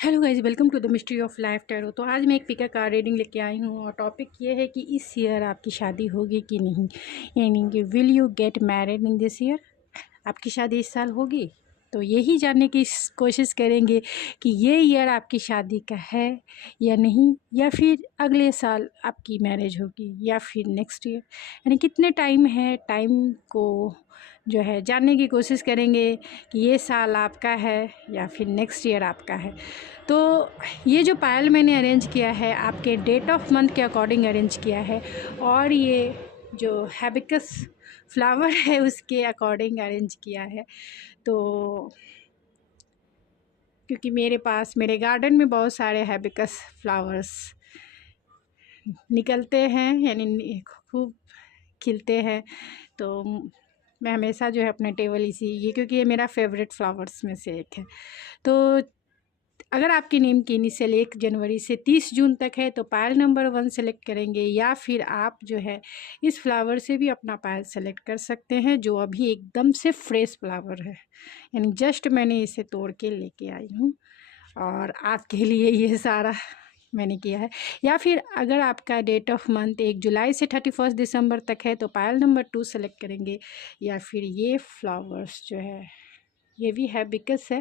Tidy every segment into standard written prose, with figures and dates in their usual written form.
Hello guys, welcome to the mystery of life tarot. तो आज मैं एक पिका कार्ड रीडिंग लेके आई हूँ और टॉपिक ये है कि इस ईयर आपकी शादी होगी कि नहीं, यानी कि will you get married in this year. आपकी शादी इस साल होगी, तो यही जानने की कोशिश करेंगे कि ये ईयर आपकी शादी का है या नहीं, या फिर अगले साल आपकी मैरिज होगी या फिर नेक्स्ट ईयर, यानी कितने टाइम है। टाइम को जो है जानने की कोशिश करेंगे कि ये साल आपका है या फिर नेक्स्ट ईयर आपका है। तो ये जो पायल मैंने अरेंज किया है आपके डेट ऑफ मंथ के अकॉर्डिंग अरेंज किया है, और ये जो हैबिकस फ्लावर है उसके अकॉर्डिंग अरेंज किया है। तो क्योंकि मेरे पास मेरे गार्डन में बहुत सारे हैबिकस फ्लावर्स निकलते हैं, यानी खूब खिलते हैं, तो मैं हमेशा जो है अपने टेबल ये क्योंकि ये मेरा फेवरेट फ्लावर्स में से एक है। तो अगर आपके नेम की इनिशियल 1 जनवरी से 30 जून तक है तो पायल नंबर 1 सेलेक्ट करेंगे, या फिर आप जो है इस फ्लावर से भी अपना पायल सेलेक्ट कर सकते हैं जो अभी एकदम से फ्रेश फ्लावर है, यानी जस्ट मैंने इसे तोड़ के लेके आई हूँ और आपके लिए ये सारा मैंने किया है। या फिर अगर आपका डेट ऑफ मंथ 1 जुलाई से 31 दिसंबर तक है तो पायल नंबर 2 सेलेक्ट करेंगे, या फिर ये फ्लावर्स जो है ये भी हैबिकस है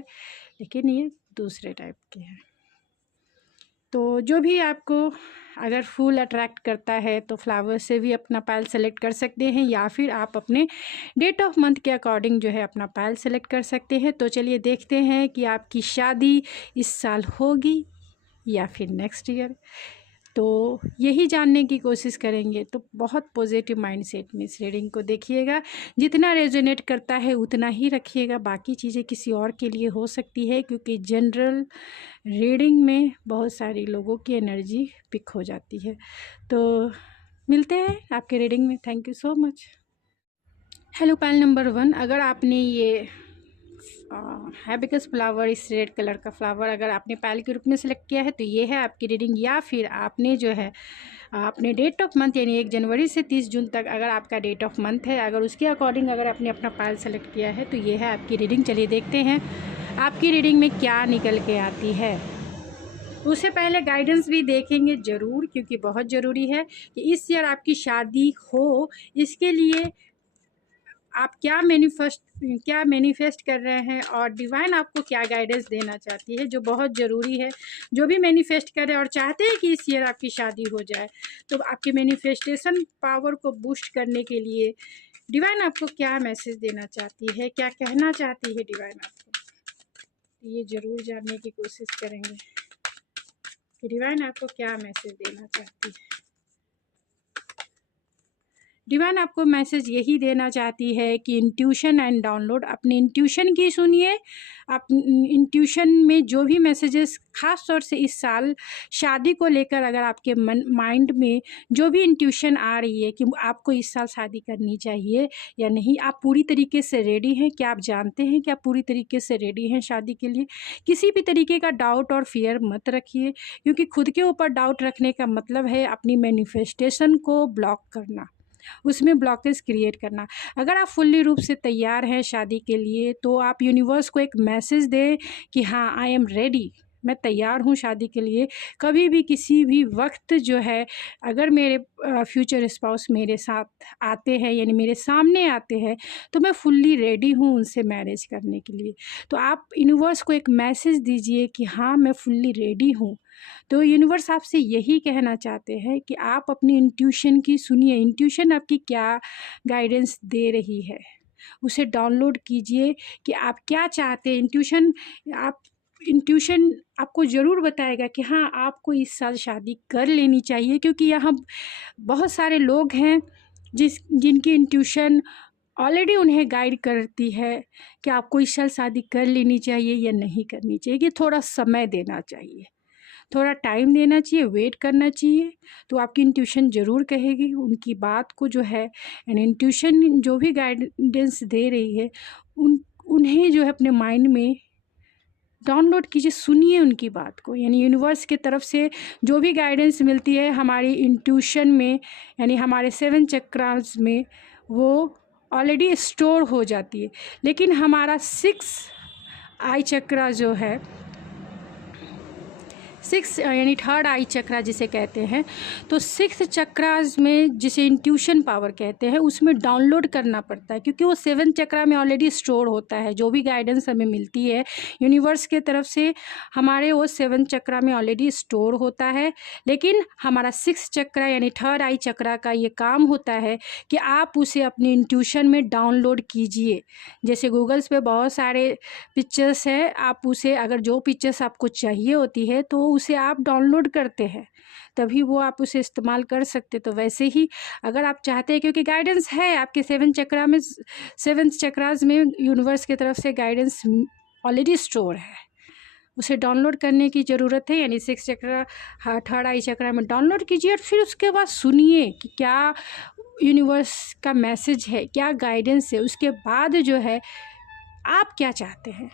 लेकिन ये दूसरे टाइप के हैं। तो जो भी आपको अगर फूल अट्रैक्ट करता है तो फ्लावर से भी अपना पायल सेलेक्ट कर सकते हैं, या फिर आप अपने डेट ऑफ मंथ के अकॉर्डिंग जो है अपना पायल सेलेक्ट कर सकते हैं। तो चलिए देखते हैं कि आपकी शादी इस साल होगी या फिर नेक्स्ट ईयर। तो यही जानने की कोशिश करेंगे। तो बहुत पॉजिटिव माइंडसेट में इस रीडिंग को देखिएगा, जितना रेजोनेट करता है उतना ही रखिएगा, बाकी चीज़ें किसी और के लिए हो सकती है, क्योंकि जनरल रीडिंग में बहुत सारी लोगों की एनर्जी पिक हो जाती है। तो मिलते हैं आपके रीडिंग में। Thank you so much. Hello pile number 1, अगर आपने ये हैबिकस फ्लावर, इस रेड कलर का फ्लावर अगर आपने पायल के रूप में सेलेक्ट किया है तो ये है आपकी रीडिंग। या फिर आपने जो है अपने डेट ऑफ मंथ यानी 1 जनवरी से 30 जून तक अगर आपका डेट ऑफ मंथ है, अगर उसके अकॉर्डिंग अगर आपने अपना पायल सेलेक्ट किया है तो ये है आपकी रीडिंग। चलिए देखते हैं आपकी रीडिंग में क्या निकल के आती है। उससे पहले गाइडेंस भी देखेंगे ज़रूर, क्योंकि बहुत ज़रूरी है कि इस ईयर आपकी शादी हो। इसके लिए आप क्या मैनिफेस्ट कर रहे हैं और डिवाइन आपको क्या गाइडेंस देना चाहती है, जो बहुत ज़रूरी है। जो भी मैनिफेस्ट कर रहे हैं और चाहते हैं कि इस ईयर आपकी शादी हो जाए, तो आपकी मैनिफेस्टेशन पावर को बूस्ट करने के लिए डिवाइन आपको क्या मैसेज देना चाहती है, क्या कहना चाहती है डिवाइन आपको, ये ज़रूर जानने की कोशिश करेंगे कि डिवाइन आपको क्या मैसेज देना चाहती है। डिवाइन आपको मैसेज यही देना चाहती है कि इंट्यूशन एंड डाउनलोड, अपने इंट्यूशन की सुनिए। आप इंट्यूशन में जो भी मैसेजेस ख़ास तौर से इस साल शादी को लेकर अगर आपके माइंड में जो भी इंट्यूशन आ रही है कि आपको इस साल शादी करनी चाहिए या नहीं, आप पूरी तरीके से रेडी हैं, क्या आप जानते हैं कि आप पूरी तरीके से रेडी हैं शादी के लिए। किसी भी तरीके का डाउट और फियर मत रखिए, क्योंकि खुद के ऊपर डाउट रखने का मतलब है अपनी मैनिफेस्टेशन को ब्लॉक करना, उसमें ब्लॉकेज क्रिएट करना। अगर आप फुल्ली रूप से तैयार हैं शादी के लिए तो आप यूनिवर्स को एक मैसेज दें कि हाँ, आई एम रेडी, मैं तैयार हूँ शादी के लिए। कभी भी किसी भी वक्त जो है अगर मेरे फ्यूचर स्पाउस मेरे साथ आते हैं, यानी मेरे सामने आते हैं, तो मैं फुल्ली रेडी हूँ उनसे मैरिज करने के लिए। तो आप यूनिवर्स को एक मैसेज दीजिए कि हाँ, मैं फुल्ली रेडी हूँ। तो यूनिवर्स आपसे यही कहना चाहते हैं कि आप अपनी इंट्यूशन की सुनिए, इंट्यूशन आपकी क्या गाइडेंस दे रही है उसे डाउनलोड कीजिए कि आप क्या चाहते हैं। इंट्यूशन आपको ज़रूर बताएगा कि हाँ, आपको इस साल शादी कर लेनी चाहिए, क्योंकि यहाँ बहुत सारे लोग हैं जिनकी इंट्यूशन ऑलरेडी उन्हें गाइड करती है कि आपको इस साल शादी कर लेनी चाहिए या नहीं करनी चाहिए, कि थोड़ा समय देना चाहिए, थोड़ा टाइम देना चाहिए, वेट करना चाहिए। तो आपकी इंट्यूशन ज़रूर कहेगी उनकी बात को जो है, एंड इंट्यूशन जो भी गाइडेंस दे रही है उन्हें जो है अपने माइंड में डाउनलोड कीजिए, सुनिए उनकी बात को। यानी यूनिवर्स की तरफ से जो भी गाइडेंस मिलती है हमारी इंट्यूशन में, यानी हमारे 7 चक्रास में, वो ऑलरेडी स्टोर हो जाती है। लेकिन हमारा 6 आई चक्रा जो है सिक्स यानी थर्ड आई चक्रा जिसे कहते हैं, तो सिक्स चक्रास में जिसे इंट्यूशन पावर कहते हैं उसमें डाउनलोड करना पड़ता है, क्योंकि वो सेवन चक्रा में ऑलरेडी स्टोर होता है। जो भी गाइडेंस हमें मिलती है यूनिवर्स के तरफ से हमारे वो सेवन चक्रा में ऑलरेडी स्टोर होता है। लेकिन हमारा सिक्स चक्रा यानी थर्ड आई चक्रा का ये काम होता है कि आप उसे अपनी इंट्यूशन में डाउनलोड कीजिए। जैसे गूगल्स पे बहुत सारे पिक्चर्स है, आप उसे अगर जो पिक्चर्स आपको चाहिए होती है तो उसे आप डाउनलोड करते हैं, तभी वो आप उसे इस्तेमाल कर सकते। तो वैसे ही अगर आप चाहते हैं, क्योंकि गाइडेंस है आपके सेवन चक्रा में, सेवन चक्रास में यूनिवर्स की तरफ से गाइडेंस ऑलरेडी स्टोर है, उसे डाउनलोड करने की ज़रूरत है। यानी सिक्स चक्रा थर्ड आई चक्रा में डाउनलोड कीजिए और फिर उसके बाद सुनिए कि क्या यूनिवर्स का मैसेज है, क्या गाइडेंस है। उसके बाद जो है आप क्या चाहते हैं,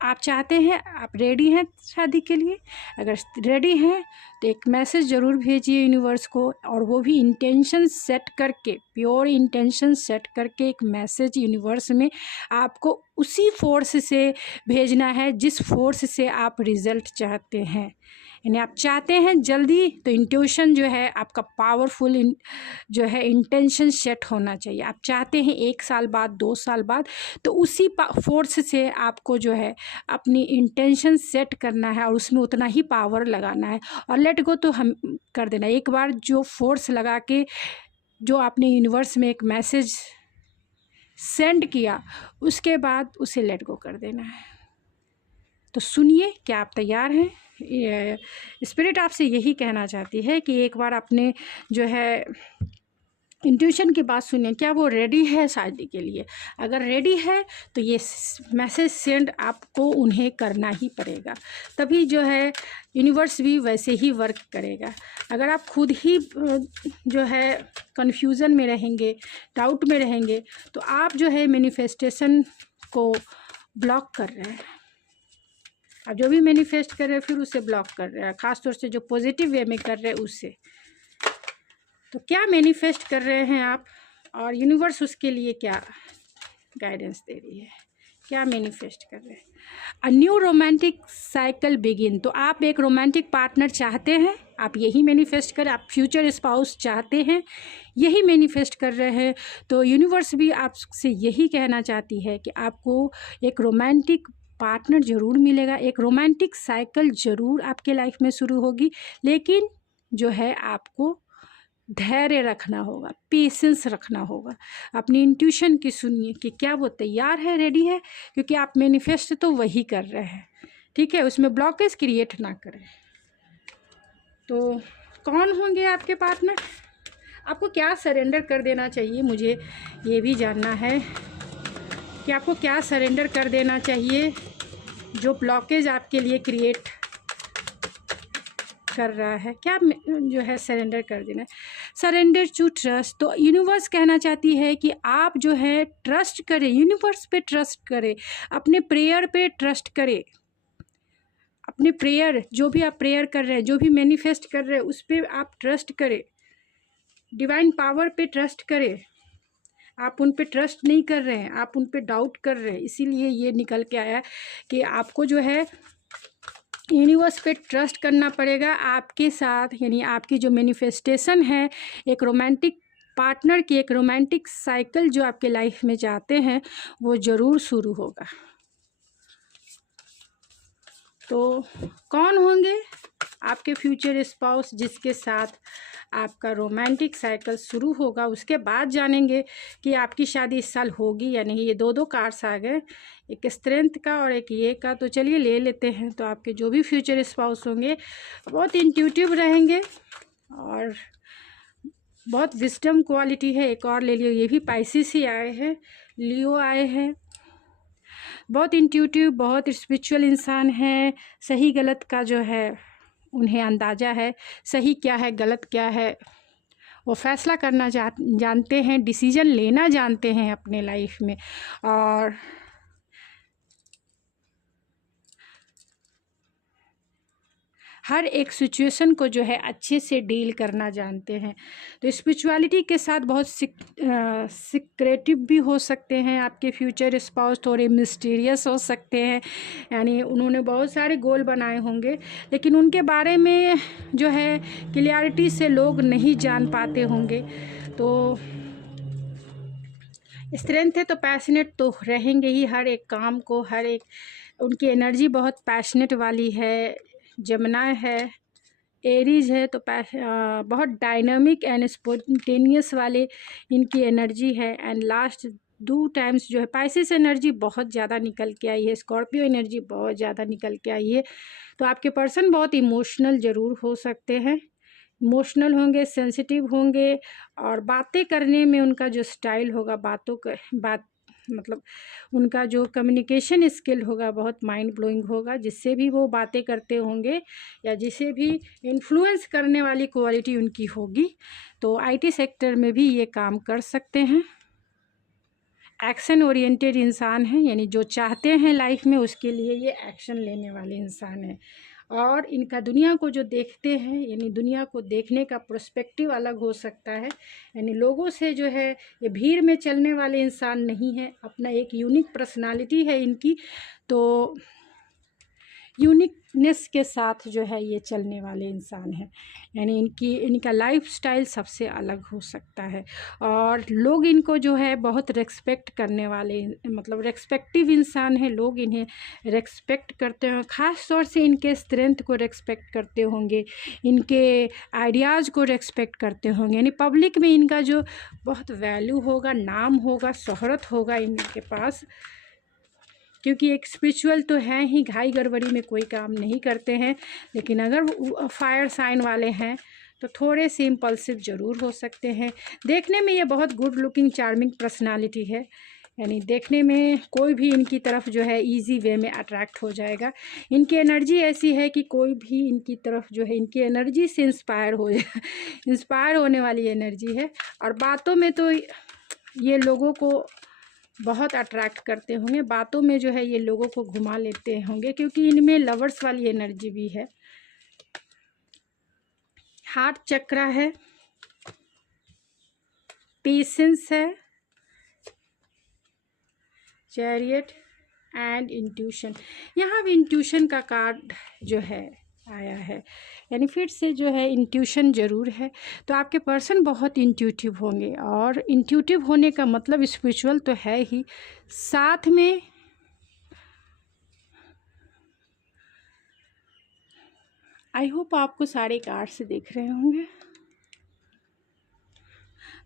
आप चाहते हैं, आप रेडी हैं शादी के लिए? अगर रेडी हैं तो एक मैसेज ज़रूर भेजिए यूनिवर्स को, और वो भी इंटेंशन सेट करके, प्योर इंटेंशन सेट करके एक मैसेज यूनिवर्स में आपको उसी फोर्स से भेजना है जिस फोर्स से आप रिज़ल्ट चाहते हैं। यानी आप चाहते हैं जल्दी, तो इंट्यूशन जो है आपका पावरफुल जो है इंटेंशन सेट होना चाहिए। आप चाहते हैं 1 साल बाद, 2 साल बाद, तो उसी फोर्स से आपको जो है अपनी इंटेंशन सेट करना है और उसमें उतना ही पावर लगाना है। और लेट गो तो हम कर देना। एक बार जो फोर्स लगा के जो आपने यूनिवर्स में एक मैसेज सेंड किया, उसके बाद उसे लेट गो कर देना है। तो सुनिए, क्या आप तैयार हैं? स्पिरिट आपसे यही कहना चाहती है कि एक बार आपने जो है इंट्यूशन की बात सुनिए, क्या वो रेडी है शादी के लिए? अगर रेडी है तो ये मैसेज सेंड आपको उन्हें करना ही पड़ेगा, तभी जो है यूनिवर्स भी वैसे ही वर्क करेगा। अगर आप खुद ही जो है कन्फ्यूज़न में रहेंगे, डाउट में रहेंगे, तो आप जो है मैनिफेस्टेशन को ब्लॉक कर रहे हैं। आप जो भी मैनिफेस्ट कर रहे हैं फिर उसे ब्लॉक कर रहे हैं, ख़ास तौर से जो पॉजिटिव वे में कर रहे हैं उससे। तो क्या मैनिफेस्ट कर रहे हैं आप, और यूनिवर्स उसके लिए क्या गाइडेंस दे रही है, क्या मैनिफेस्ट कर रहे हैं? A new romantic cycle begin. तो आप एक रोमांटिक पार्टनर चाहते हैं, आप यही मैनिफेस्ट करें। आप फ्यूचर स्पाउस चाहते हैं, यही मैनिफेस्ट कर रहे हैं। तो यूनिवर्स भी आपसे यही कहना चाहती है कि आपको एक रोमांटिक पार्टनर ज़रूर मिलेगा, एक रोमांटिक साइकिल ज़रूर आपके लाइफ में शुरू होगी। लेकिन जो है आपको धैर्य रखना होगा, पेशेंस रखना होगा। अपनी इंट्यूशन की सुनिए कि क्या वो तैयार है, रेडी है, क्योंकि आप मैनिफेस्ट तो वही कर रहे हैं, ठीक है? उसमें ब्लॉकेज क्रिएट ना करें। तो कौन होंगे आपके पार्टनर? आपको क्या सरेंडर कर देना चाहिए, मुझे ये भी जानना है कि आपको क्या सरेंडर कर देना चाहिए जो ब्लॉकेज आपके लिए क्रिएट कर रहा है, क्या जो है सरेंडर कर देना है। Surrender to trust. तो यूनिवर्स कहना चाहती है कि आप जो है ट्रस्ट करें, यूनिवर्स पे ट्रस्ट करें, अपने प्रेयर पे ट्रस्ट करें। अपने प्रेयर, जो भी आप प्रेयर कर रहे हैं, जो भी मैनिफेस्ट कर रहे हैं, उस पर आप ट्रस्ट करें। डिवाइन पावर पे ट्रस्ट करें। आप उन पे ट्रस्ट नहीं कर रहे हैं, आप उन पे डाउट कर रहे हैं, इसीलिए ये निकल के आया कि आपको जो है यूनिवर्स पे ट्रस्ट करना पड़ेगा आपके साथ। यानी आपकी जो मैनिफेस्टेशन है, एक रोमांटिक पार्टनर की, एक रोमांटिक साइकिल जो आपके लाइफ में चाहते हैं, वो ज़रूर शुरू होगा। तो कौन होंगे आपके फ्यूचर स्पाउस जिसके साथ आपका रोमांटिक साइकिल शुरू होगा? उसके बाद जानेंगे कि आपकी शादी इस साल होगी या नहीं। ये दो कार्ड्स आ गए, एक स्ट्रेंथ का और एक ये का। तो चलिए ले लेते हैं। तो आपके जो भी फ्यूचर स्पाउस होंगे बहुत इंट्यूटिव रहेंगे और बहुत विजडम क्वालिटी है। एक और ले लियो, ये भी पाइसिस ही आए हैं, लियो आए हैं। बहुत इंट्यूटिव, बहुत स्पिरिचुअल इंसान है। सही गलत का जो है उन्हें अंदाज़ा है, सही क्या है गलत क्या है वो फैसला करना जानते हैं, डिसीजन लेना जानते हैं अपने लाइफ में। और हर एक सिचुएशन को जो है अच्छे से डील करना जानते हैं। तो स्पिरिचुअलिटी के साथ बहुत सीक्रेटिव भी हो सकते हैं। आपके फ्यूचर स्पाउस थोड़े मिस्टीरियस हो सकते हैं, यानी उन्होंने बहुत सारे गोल बनाए होंगे लेकिन उनके बारे में जो है क्लियरिटी से लोग नहीं जान पाते होंगे। तो स्ट्रेंथ है तो पैशनेट तो रहेंगे ही हर एक काम को, हर एक उनकी एनर्जी बहुत पैशनेट वाली है। जमुना है, एरीज है तो बहुत डायनामिक एंड स्पॉन्टेनियस वाले इनकी एनर्जी है। एंड लास्ट 2 टाइम्स जो है पाइसेस एनर्जी बहुत ज़्यादा निकल के आई है, स्कॉर्पियो एनर्जी बहुत ज़्यादा निकल के आई है। तो आपके पर्सन बहुत इमोशनल ज़रूर हो सकते हैं, इमोशनल होंगे, सेंसिटिव होंगे और बातें करने में उनका जो स्टाइल होगा, बात मतलब उनका जो कम्युनिकेशन स्किल होगा बहुत माइंड ब्लोइंग होगा। जिससे भी वो बातें करते होंगे या जिसे भी इन्फ्लुएंस करने वाली क्वालिटी उनकी होगी। तो आईटी सेक्टर में भी ये काम कर सकते हैं। एक्शन ओरिएंटेड इंसान हैं, यानी जो चाहते हैं लाइफ में उसके लिए ये एक्शन लेने वाले इंसान हैं। और इनका दुनिया को जो देखते हैं, यानी दुनिया को देखने का पर्सपेक्टिव अलग हो सकता है। यानी लोगों से जो है ये भीड़ में चलने वाले इंसान नहीं है, अपना एक यूनिक पर्सनालिटी है इनकी। तो यूनिकनेस के साथ जो है ये चलने वाले इंसान हैं, यानी इनका लाइफस्टाइल सबसे अलग हो सकता है। और लोग इनको जो है बहुत रेस्पेक्ट करने वाले, मतलब रेस्पेक्टिव इंसान है, लोग इन्हें रेस्पेक्ट करते हैं। ख़ास तौर से इनके स्ट्रेंथ को रेस्पेक्ट करते होंगे, इनके आइडियाज़ को रेस्पेक्ट करते होंगे। यानी पब्लिक में इनका जो बहुत वैल्यू होगा, नाम होगा, शोहरत होगा इनके पास, क्योंकि एक स्पिरिचुअल तो हैं ही, घाई गड़बड़ी में कोई काम नहीं करते हैं। लेकिन अगर फायर साइन वाले हैं तो थोड़े से इम्पल्सिव ज़रूर हो सकते हैं। देखने में ये बहुत गुड लुकिंग चार्मिंग पर्सनालिटी है, यानी देखने में कोई भी इनकी तरफ जो है इजी वे में अट्रैक्ट हो जाएगा। इनकी एनर्जी ऐसी है कि कोई भी इनकी तरफ जो है इनकी एनर्जी से इंस्पायर होने वाली एनर्जी है। और बातों में तो ये लोगों को बहुत अट्रैक्ट करते होंगे, बातों में जो है ये लोगों को घुमा लेते होंगे, क्योंकि इनमें लवर्स वाली एनर्जी भी है। हार्ट चक्र है, पेशेंस है, चैरियट एंड इंट्यूशन। यहाँ भी इंट्यूशन का कार्ड जो है आया है, यानी फिर से जो है इंट्यूशन ज़रूर है। तो आपके पर्सन बहुत इंट्यूटिव होंगे, और इंट्यूटिव होने का मतलब स्पिरिचुअल तो है ही, साथ में आई होप आपको सारे कार्ड्स दिख रहे होंगे।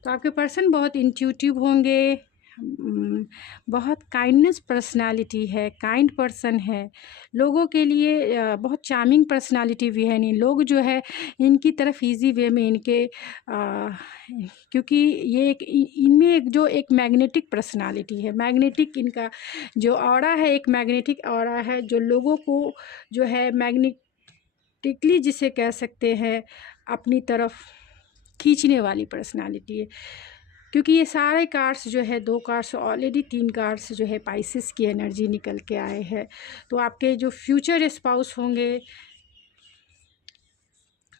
तो आपके पर्सन बहुत इंट्यूटिव होंगे, बहुत काइंडनेस पर्सनालिटी है, काइंड पर्सन है, लोगों के लिए बहुत चार्मिंग पर्सनालिटी भी है। नहीं, लोग जो है इनकी तरफ इजी वे में इनके क्योंकि ये इनमें एक मैग्नेटिक पर्सनालिटी है, मैग्नेटिक इनका जो ऑरा है, एक मैग्नेटिक ऑरा है जो लोगों को जो है मैग्नेटिकली जिसे कह सकते हैं अपनी तरफ खींचने वाली पर्सनालिटी है। क्योंकि ये सारे कार्ड्स जो है 2 कार्ड्स ऑलरेडी 3 कार्ड्स जो है पाइसेस की एनर्जी निकल के आए हैं। तो आपके जो फ्यूचर स्पाउस होंगे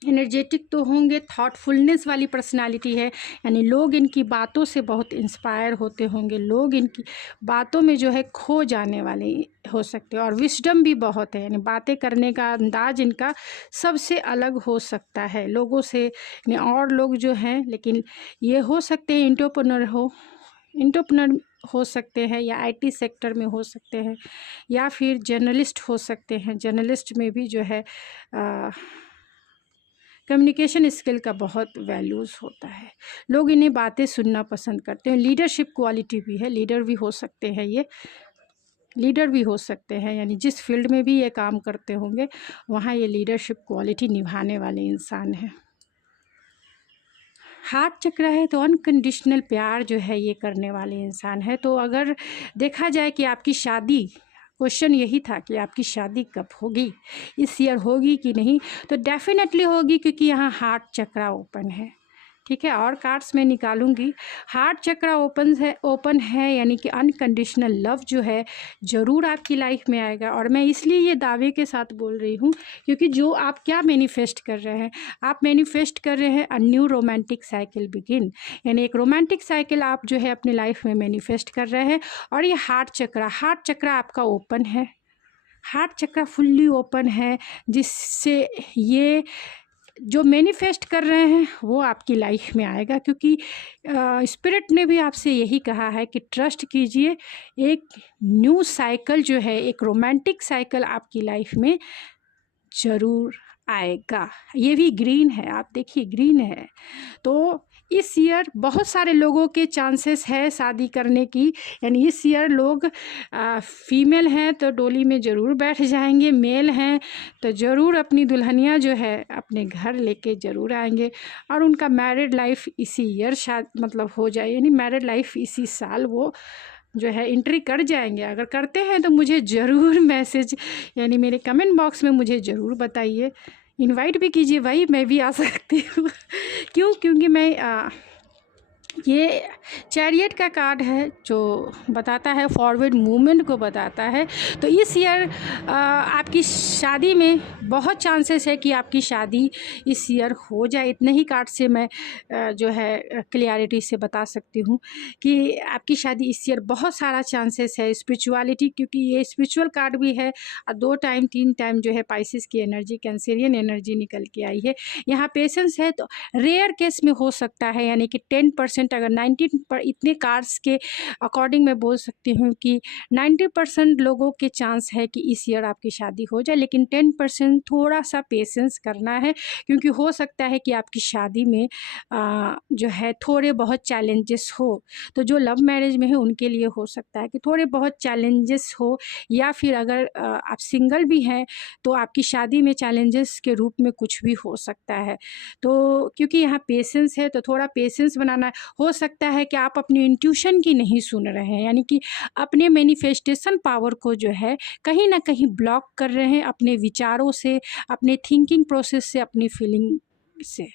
एनर्जेटिक तो होंगे, थॉटफुलनेस वाली पर्सनालिटी है, यानी लोग इनकी बातों से बहुत इंस्पायर होते होंगे, लोग इनकी बातों में जो है खो जाने वाले हो सकते हैं। और विजडम भी बहुत है, यानी बातें करने का अंदाज इनका सबसे अलग हो सकता है लोगों से, यानी और लोग जो हैं, लेकिन ये हो सकते हैं इंटरप्रेन्योर हो सकते हैं, या आईटी सेक्टर में हो सकते हैं, या फिर जर्नलिस्ट हो सकते हैं। जर्नलिस्ट में भी जो है कम्युनिकेशन स्किल का बहुत वैल्यूज़ होता है, लोग इन्हें बातें सुनना पसंद करते हैं। लीडरशिप क्वालिटी भी है, लीडर भी हो सकते हैं, ये लीडर भी हो सकते हैं, यानी जिस फील्ड में भी ये काम करते होंगे वहाँ ये लीडरशिप क्वालिटी निभाने वाले इंसान हैं। हार्ट चक्र है तो अनकंडीशनल प्यार जो है ये करने वाले इंसान है। तो अगर देखा जाए कि आपकी शादी, क्वेश्चन यही था कि आपकी शादी कब होगी, इस ईयर होगी कि नहीं, तो डेफिनेटली होगी, क्योंकि यहाँ हार्ट चक्र ओपन है। ठीक है, और कार्ड्स मैं निकालूंगी। हार्ट चक्रा ओपन है यानी कि अनकंडीशनल लव जो है ज़रूर आपकी लाइफ में आएगा। और मैं इसलिए ये दावे के साथ बोल रही हूँ क्योंकि जो आप क्या मैनिफेस्ट कर रहे हैं, आप मैनिफेस्ट कर रहे हैं a new romantic cycle begin, यानी एक रोमांटिक साइकिल आप जो है अपनी लाइफ में मैनिफेस्ट कर रहे हैं। और ये हार्ट चक्रा आपका ओपन है, हार्ट चक्रा फुल्ली ओपन है, जिससे ये जो मैनिफेस्ट कर रहे हैं वो आपकी लाइफ में आएगा। क्योंकि स्पिरिट ने भी आपसे यही कहा है कि ट्रस्ट कीजिए, एक न्यू साइकिल जो है, एक रोमांटिक साइकिल आपकी लाइफ में ज़रूर आएगा। ये भी ग्रीन है, आप देखिए ग्रीन है। तो इस ईयर बहुत सारे लोगों के चांसेस है शादी करने की, यानी इस ईयर लोग फीमेल हैं तो डोली में ज़रूर बैठ जाएंगे, मेल हैं तो ज़रूर अपनी दुल्हनिया जो है अपने घर लेके ज़रूर आएंगे। और उनका मैरिड लाइफ इसी ईयर मतलब हो जाए, यानी मैरिड लाइफ इसी साल वो जो है एंट्री कर जाएंगे। अगर करते हैं तो मुझे ज़रूर मैसेज यानी मेरे कमेंट बॉक्स में मुझे ज़रूर बताइए, इनवाइट भी कीजिए भाई, मैं भी आ सकती हूँ। क्योंकि मैं ये चैरियट का कार्ड है जो बताता है फॉरवर्ड मूवमेंट को बताता है। तो इस ईयर आपकी शादी में बहुत चांसेस है कि आपकी शादी इस ईयर हो जाए। इतने ही कार्ड से मैं जो है क्लियरिटी से बता सकती हूँ कि आपकी शादी इस ईयर बहुत सारा चांसेस है। स्पिरिचुअलिटी, क्योंकि ये स्पिरिचुअल कार्ड भी है और 2 टाइम 3 टाइम जो है पाइसिस की एनर्जी, कैंसेरियन एनर्जी निकल के आई है। यहाँ पेशेंस है तो रेयर केस में हो सकता है, यानी कि 10%, अगर 19 पर इतने कार्ड्स के अकॉर्डिंग मैं बोल सकती हूँ कि 90% लोगों के चांस है कि इस ईयर आपकी शादी हो जाए। लेकिन 10% थोड़ा सा पेशेंस करना है, क्योंकि हो सकता है कि आपकी शादी में जो है थोड़े बहुत चैलेंजेस हो। तो जो लव मैरिज में है उनके लिए हो सकता है कि थोड़े बहुत चैलेंजेस हो, या फिर अगर आप सिंगल भी हैं तो आपकी शादी में चैलेंजेस के रूप में कुछ भी हो सकता है। तो क्योंकि यहाँ पेशेंस है तो थोड़ा पेशेंस बनाना है। हो सकता है कि आप अपनी इंट्यूशन की नहीं सुन रहे हैं, यानी कि अपने मैनिफेस्टेशन पावर को जो है कहीं ना कहीं ब्लॉक कर रहे हैं, अपने विचारों से, अपने थिंकिंग प्रोसेस से, अपनी फीलिंग से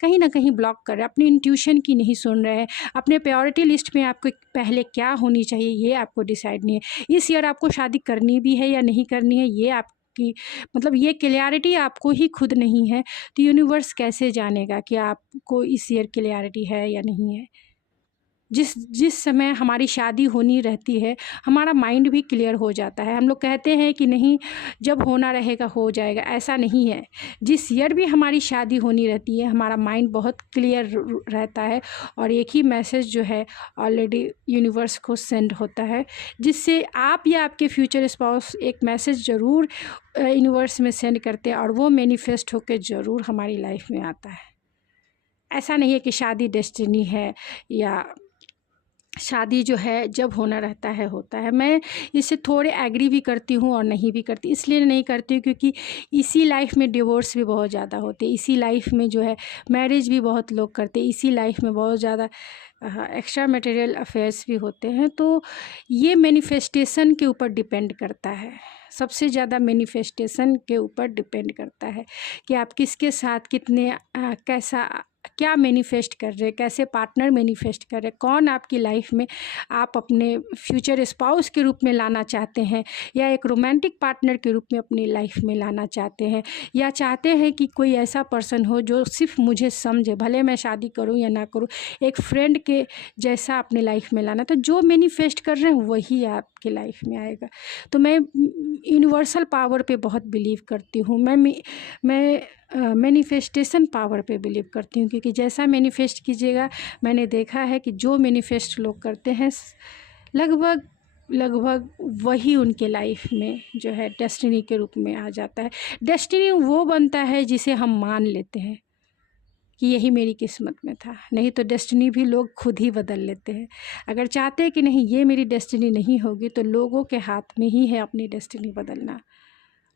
कहीं ना कहीं ब्लॉक कर रहे हैं, अपनी इंट्यूशन की नहीं सुन रहे हैं। अपने प्रायोरिटी लिस्ट में आपको पहले क्या होनी चाहिए ये आपको डिसाइड नहीं है। इस ईयर आपको शादी करनी भी है या नहीं करनी है ये आपकी मतलब ये क्लियरिटी आपको ही खुद नहीं है। तो यूनिवर्स कैसे जानेगा कि आपको इस ईयर क्लियरिटी है या नहीं है। जिस समय हमारी शादी होनी रहती है हमारा माइंड भी क्लियर हो जाता है। हम लोग कहते हैं कि नहीं जब होना रहेगा हो जाएगा, ऐसा नहीं है। जिस ईयर भी हमारी शादी होनी रहती है हमारा माइंड बहुत क्लियर रहता है, और एक ही मैसेज जो है ऑलरेडी यूनिवर्स को सेंड होता है, जिससे आप या आपके फ्यूचर स्पाउस एक मैसेज ज़रूर यूनिवर्स में सेंड करते हैं और वो मैनिफेस्ट होकर ज़रूर हमारी लाइफ में आता है। ऐसा नहीं है कि शादी डेस्टिनी है या शादी जो है जब होना रहता है होता है। मैं इससे थोड़े एग्री भी करती हूँ और नहीं भी करती। इसलिए नहीं करती हूँ क्योंकि इसी लाइफ में डिवोर्स भी बहुत ज़्यादा होते हैं, इसी लाइफ में जो है मैरिज भी बहुत लोग करते हैं, इसी लाइफ में बहुत ज़्यादा एक्स्ट्रा मटेरियल अफेयर्स भी होते हैं। तो ये मैनिफेस्टेशन के ऊपर डिपेंड करता है, सबसे ज़्यादा मैनिफेस्टेशन के ऊपर डिपेंड करता है कि आप किसके साथ कितने कैसा क्या मैनिफेस्ट कर रहे हैं, कैसे पार्टनर मैनिफेस्ट कर रहे हैं, कौन आपकी लाइफ में आप अपने फ्यूचर स्पाउस के रूप में लाना चाहते हैं, या एक रोमांटिक पार्टनर के रूप में अपनी लाइफ में लाना चाहते हैं, या चाहते हैं कि कोई ऐसा पर्सन हो जो सिर्फ मुझे समझे, भले मैं शादी करूं या ना करूं, एक फ्रेंड के जैसा अपनी लाइफ में लाना। तो जो मैनिफेस्ट कर रहे हैं वही आपकी लाइफ में आएगा। तो मैं यूनिवर्सल पावर पे बहुत बिलीव करती हूँ। मैं मैनिफेस्टेशन पावर पे बिलीव करती हूँ, क्योंकि जैसा मैनिफेस्ट कीजिएगा, मैंने देखा है कि जो मैनिफेस्ट लोग करते हैं लगभग वही उनके लाइफ में जो है डेस्टिनी के रूप में आ जाता है। डेस्टिनी वो बनता है जिसे हम मान लेते हैं कि यही मेरी किस्मत में था, नहीं तो डेस्टिनी भी लोग खुद ही बदल लेते हैं। अगर चाहते हैं कि नहीं ये मेरी डेस्टिनी नहीं होगी, तो लोगों के हाथ में ही है अपनी डेस्टिनी बदलना।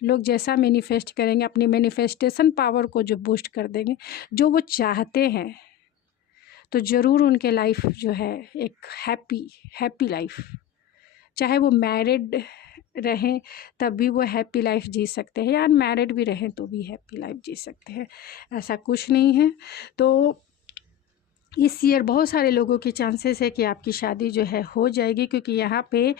लोग जैसा मैनिफेस्ट करेंगे, अपनी मैनिफेस्टेशन पावर को जो बूस्ट कर देंगे, जो वो चाहते हैं, तो ज़रूर उनके लाइफ जो है एक हैप्पी लाइफ, चाहे वो मैरिड रहें तब भी वो हैप्पी लाइफ जी सकते हैं, या अनमैरिड भी रहें तो भी हैप्पी लाइफ जी सकते हैं। ऐसा कुछ नहीं है। तो इस ईयर बहुत सारे लोगों के चांसेस है कि आपकी शादी जो है हो जाएगी, क्योंकि यहाँ पे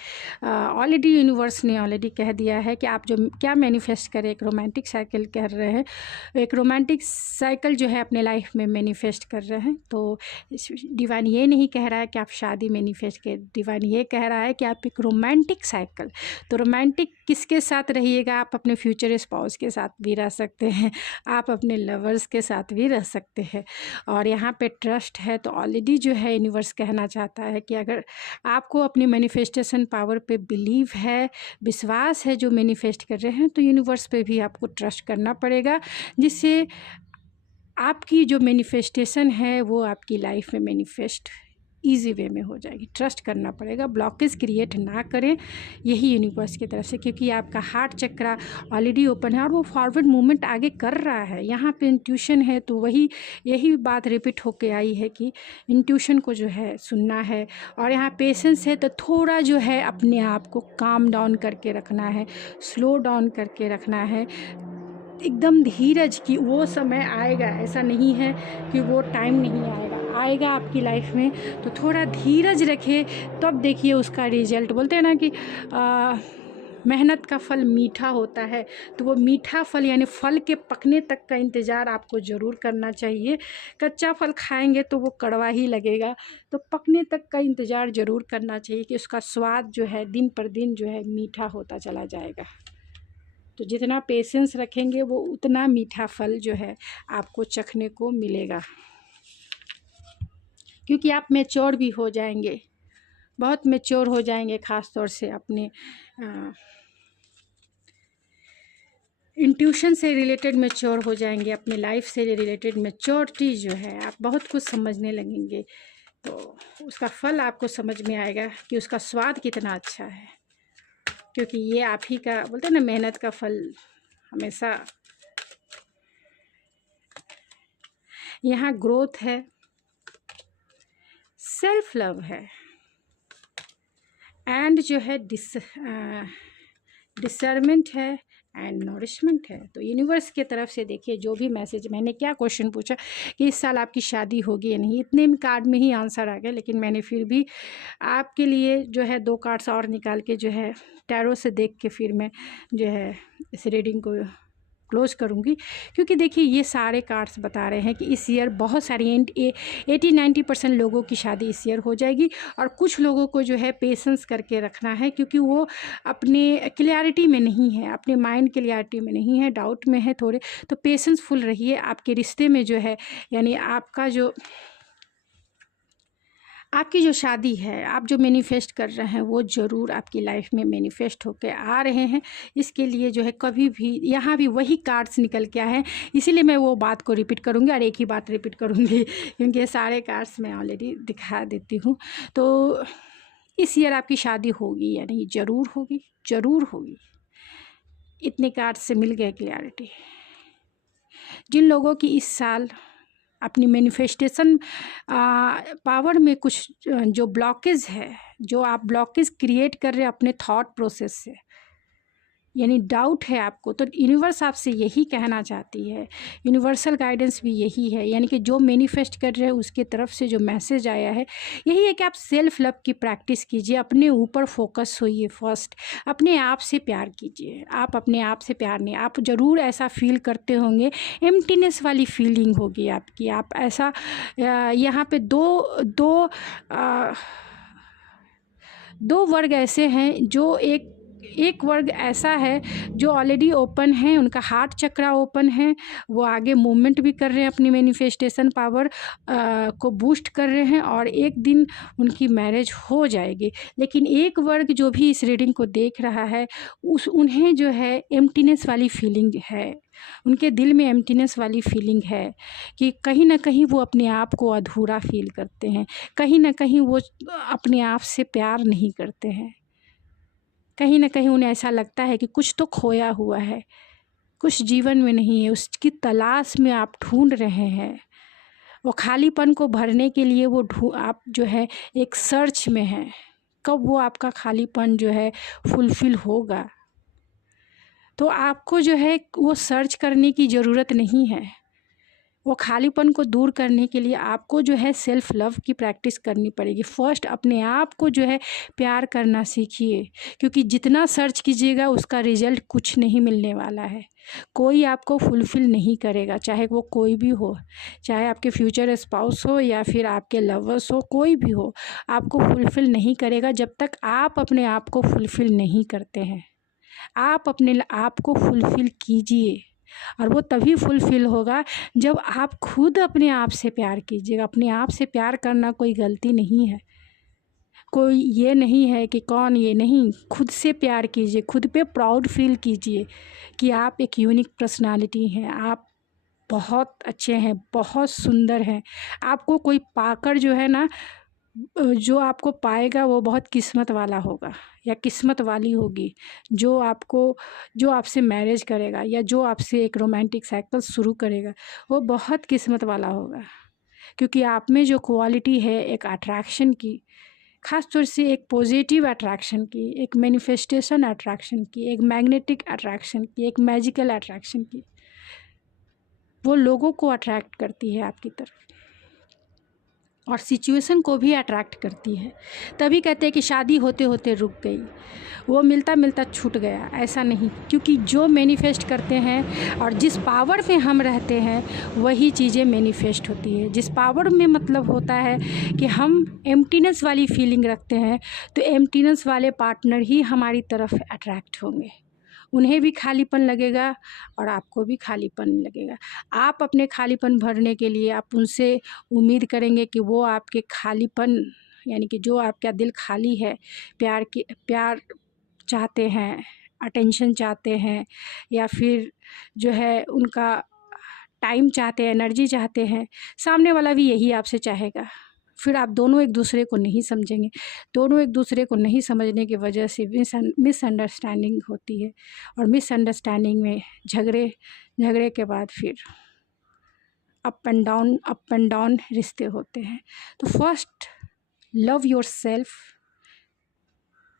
ऑलरेडी यूनिवर्स ने ऑलरेडी कह दिया है कि आप जो क्या मैनिफेस्ट करें। एक रोमांटिक साइकिल कर रहे हैं, एक रोमांटिक साइकिल जो है अपने लाइफ में मैनिफेस्ट कर रहे हैं। तो डिवाइन ये नहीं कह रहा है कि आप शादी मैनिफेस्ट करें, डिवाइन ये कह रहा है कि आप एक रोमांटिक साइकिल। तो रोमांटिक किसके साथ रहिएगा? आप अपने फ्यूचर स्पाउस के साथ भी रह सकते हैं, आप अपने लवर्स के साथ भी रह सकते हैं। और यहाँ पे ट्रस्ट है, तो ऑलरेडी जो है यूनिवर्स कहना चाहता है कि अगर आपको अपनी मैनिफेस्टेशन पावर पे बिलीव है, विश्वास है जो मैनिफेस्ट कर रहे हैं, तो यूनिवर्स पे भी आपको ट्रस्ट करना पड़ेगा, जिससे आपकी जो मैनिफेस्टेशन है वो आपकी लाइफ में मैनिफेस्ट ईजी वे में हो जाएगी। ट्रस्ट करना पड़ेगा, ब्लॉकेज क्रिएट ना करें, यही यूनिवर्स की तरफ से, क्योंकि आपका हार्ट चक्रा ऑलरेडी ओपन है और वो फॉरवर्ड मूवमेंट आगे कर रहा है। यहाँ पे इंट्यूशन है, तो यही बात रिपीट होके आई है कि इंट्यूशन को जो है सुनना है। और यहाँ पेशेंस है, तो थोड़ा जो है अपने आप को काम डाउन करके रखना है, स्लो डाउन करके रखना है, एकदम धीरज की वो समय आएगा। ऐसा नहीं है कि वो टाइम नहीं आएगा आपकी लाइफ में, तो थोड़ा धीरज रखिए, तब देखिए उसका रिजल्ट। बोलते हैं ना कि मेहनत का फल मीठा होता है, तो वो मीठा फल यानी फल के पकने तक का इंतज़ार आपको ज़रूर करना चाहिए। कच्चा फल खाएंगे तो वो कड़वा ही लगेगा, तो पकने तक का इंतज़ार ज़रूर करना चाहिए कि उसका स्वाद जो है दिन पर दिन जो है मीठा होता चला जाएगा। तो जितना पेशेंस रखेंगे वो उतना मीठा फल जो है आपको चखने को मिलेगा, क्योंकि आप मैच्योर भी हो जाएंगे, बहुत मैच्योर हो जाएंगे, ख़ास तौर से अपने इंट्यूशन से रिलेटेड मैच्योर हो जाएंगे, अपने लाइफ से रिलेटेड मैच्योरिटी जो है आप बहुत कुछ समझने लगेंगे। तो उसका फल आपको समझ में आएगा कि उसका स्वाद कितना अच्छा है, क्योंकि ये आप ही का बोलते हैं ना, मेहनत का फल हमेशा। यहाँ ग्रोथ है, सेल्फ लव है, एंड जो है डिसर्नमेंट है, एंड नॉरिशमेंट है। तो यूनिवर्स की तरफ से देखिए जो भी मैसेज, मैंने क्या क्वेश्चन पूछा कि इस साल आपकी शादी होगी या नहीं, इतने कार्ड में ही आंसर आ गया, लेकिन मैंने फिर भी आपके लिए जो है 2 कार्ड्स और निकाल के जो है टैरो से देख के फिर मैं जो है इस रीडिंग को क्लोज करूँगी। क्योंकि देखिए ये सारे कार्ड्स बता रहे हैं कि इस ईयर बहुत सारी 80-90% लोगों की शादी इस ईयर हो जाएगी, और कुछ लोगों को जो है पेशेंस करके रखना है, क्योंकि वो अपने क्लियरिटी में नहीं है, अपने माइंड क्लियरिटी में नहीं है, डाउट में है थोड़े। तो पेशेंसफुल रहिए, आपके रिश्ते में जो है यानी आपकी जो शादी है, आप जो मैनिफेस्ट कर रहे हैं वो ज़रूर आपकी लाइफ में मैनिफेस्ट होकर आ रहे हैं। इसके लिए जो है कभी भी यहाँ भी वही कार्ड्स निकल के आए हैं, इसीलिए मैं वो बात को रिपीट करूँगी और एक ही बात रिपीट करूँगी, क्योंकि ये सारे कार्ड्स मैं ऑलरेडी दिखा देती हूँ। तो इस ईयर आपकी शादी होगी या नहीं, ज़रूर होगी, ज़रूर होगी। इतने कार्ड्स से मिल गए क्लैरिटी। जिन लोगों की इस साल अपनी मैनिफेस्टेशन पावर में कुछ जो ब्लॉकेज है, जो आप ब्लॉकेज क्रिएट कर रहे हैं अपने थॉट प्रोसेस से, यानी डाउट है आपको, तो यूनिवर्स आपसे यही कहना चाहती है, यूनिवर्सल गाइडेंस भी यही है, यानी कि जो मैनिफेस्ट कर रहे हैं उसके तरफ से जो मैसेज आया है यही है कि आप सेल्फ लव की प्रैक्टिस कीजिए, अपने ऊपर फोकस होइए, फर्स्ट अपने आप से प्यार कीजिए। आप अपने आप से प्यार नहीं, आप ज़रूर ऐसा फील करते होंगे, एम्प्टीनेस वाली फीलिंग होगी आपकी। आप ऐसा यहाँ पे दो वर्ग ऐसे हैं, जो एक वर्ग ऐसा है जो ऑलरेडी ओपन है, उनका हार्ट चक्रा ओपन है, वो आगे मूवमेंट भी कर रहे हैं, अपनी मैनिफेस्टेशन पावर को बूस्ट कर रहे हैं, और एक दिन उनकी मैरिज हो जाएगी। लेकिन एक वर्ग जो भी इस रीडिंग को देख रहा है उन्हें जो है एम्प्टीनेस वाली फीलिंग है, उनके दिल में एम्प्टीनेस वाली फीलिंग है कि कहीं ना कहीं वो अपने आप को अधूरा फील करते हैं, कहीं ना कहीं वो अपने आप से प्यार नहीं करते हैं, कहीं ना कहीं उन्हें ऐसा लगता है कि कुछ तो खोया हुआ है, कुछ जीवन में नहीं है, उसकी तलाश में आप ढूंढ रहे हैं। वो खालीपन को भरने के लिए आप जो है एक सर्च में हैं, कब वो आपका खालीपन जो है फुलफिल होगा। तो आपको जो है वो सर्च करने की ज़रूरत नहीं है, वो खालीपन को दूर करने के लिए आपको जो है सेल्फ लव की प्रैक्टिस करनी पड़ेगी। फर्स्ट अपने आप को जो है प्यार करना सीखिए, क्योंकि जितना सर्च कीजिएगा उसका रिजल्ट कुछ नहीं मिलने वाला है। कोई आपको फुलफ़िल नहीं करेगा, चाहे वो कोई भी हो, चाहे आपके फ्यूचर स्पाउस हो या फिर आपके लवर्स हो, कोई भी हो, आपको फुलफ़िल नहीं करेगा जब तक आप अपने आप को फुलफ़िल नहीं करते हैं। आप अपने आप को फुलफ़िल कीजिए, और वो तभी फुलफ़िल होगा जब आप खुद अपने आप से प्यार कीजिएगा। अपने आप से प्यार करना कोई गलती नहीं है, कोई ये नहीं है कि कौन ये नहीं, खुद से प्यार कीजिए, खुद पे प्राउड फील कीजिए कि आप एक यूनिक पर्सनालिटी हैं, आप बहुत अच्छे हैं, बहुत सुंदर हैं। आपको कोई पाकर जो है ना, जो आपको पाएगा वो बहुत किस्मत वाला होगा या किस्मत वाली होगी, जो आपसे मैरिज करेगा या जो आपसे एक रोमांटिक साइकिल शुरू करेगा, वो बहुत किस्मत वाला होगा। क्योंकि आप में जो क्वालिटी है एक अट्रैक्शन की, ख़ास तौर से एक पॉजिटिव अट्रैक्शन की, एक मैनिफेस्टेशन अट्रैक्शन की, एक मैग्नेटिक अट्रैक्शन की, एक मैजिकल अट्रैक्शन की, वो लोगों को अट्रैक्ट करती है आपकी तरफ और सिचुएशन को भी अट्रैक्ट करती है। तभी कहते हैं कि शादी होते होते रुक गई, वो मिलता मिलता छूट गया। ऐसा नहीं, क्योंकि जो मैनिफेस्ट करते हैं और जिस पावर में हम रहते हैं वही चीज़ें मैनिफेस्ट होती है। जिस पावर में मतलब होता है कि हम एम्प्टीनेस वाली फीलिंग रखते हैं, तो एम्प्टीनेस वाले पार्टनर ही हमारी तरफ अट्रैक्ट होंगे। उन्हें भी खालीपन लगेगा और आपको भी खालीपन लगेगा। आप अपने खालीपन भरने के लिए आप उनसे उम्मीद करेंगे कि वो आपके खालीपन, यानी कि जो आपका दिल खाली है, प्यार चाहते हैं, अटेंशन चाहते हैं, या फिर जो है उनका टाइम चाहते हैं, एनर्जी चाहते हैं, सामने वाला भी यही आपसे चाहेगा। फिर आप दोनों एक दूसरे को नहीं समझेंगे। दोनों एक दूसरे को नहीं समझने की वजह से मिसअंडरस्टैंडिंग होती है, और मिसअंडरस्टैंडिंग में झगड़े के बाद फिर अप एंड डाउन रिश्ते होते हैं। तो फर्स्ट लव योरसेल्फ,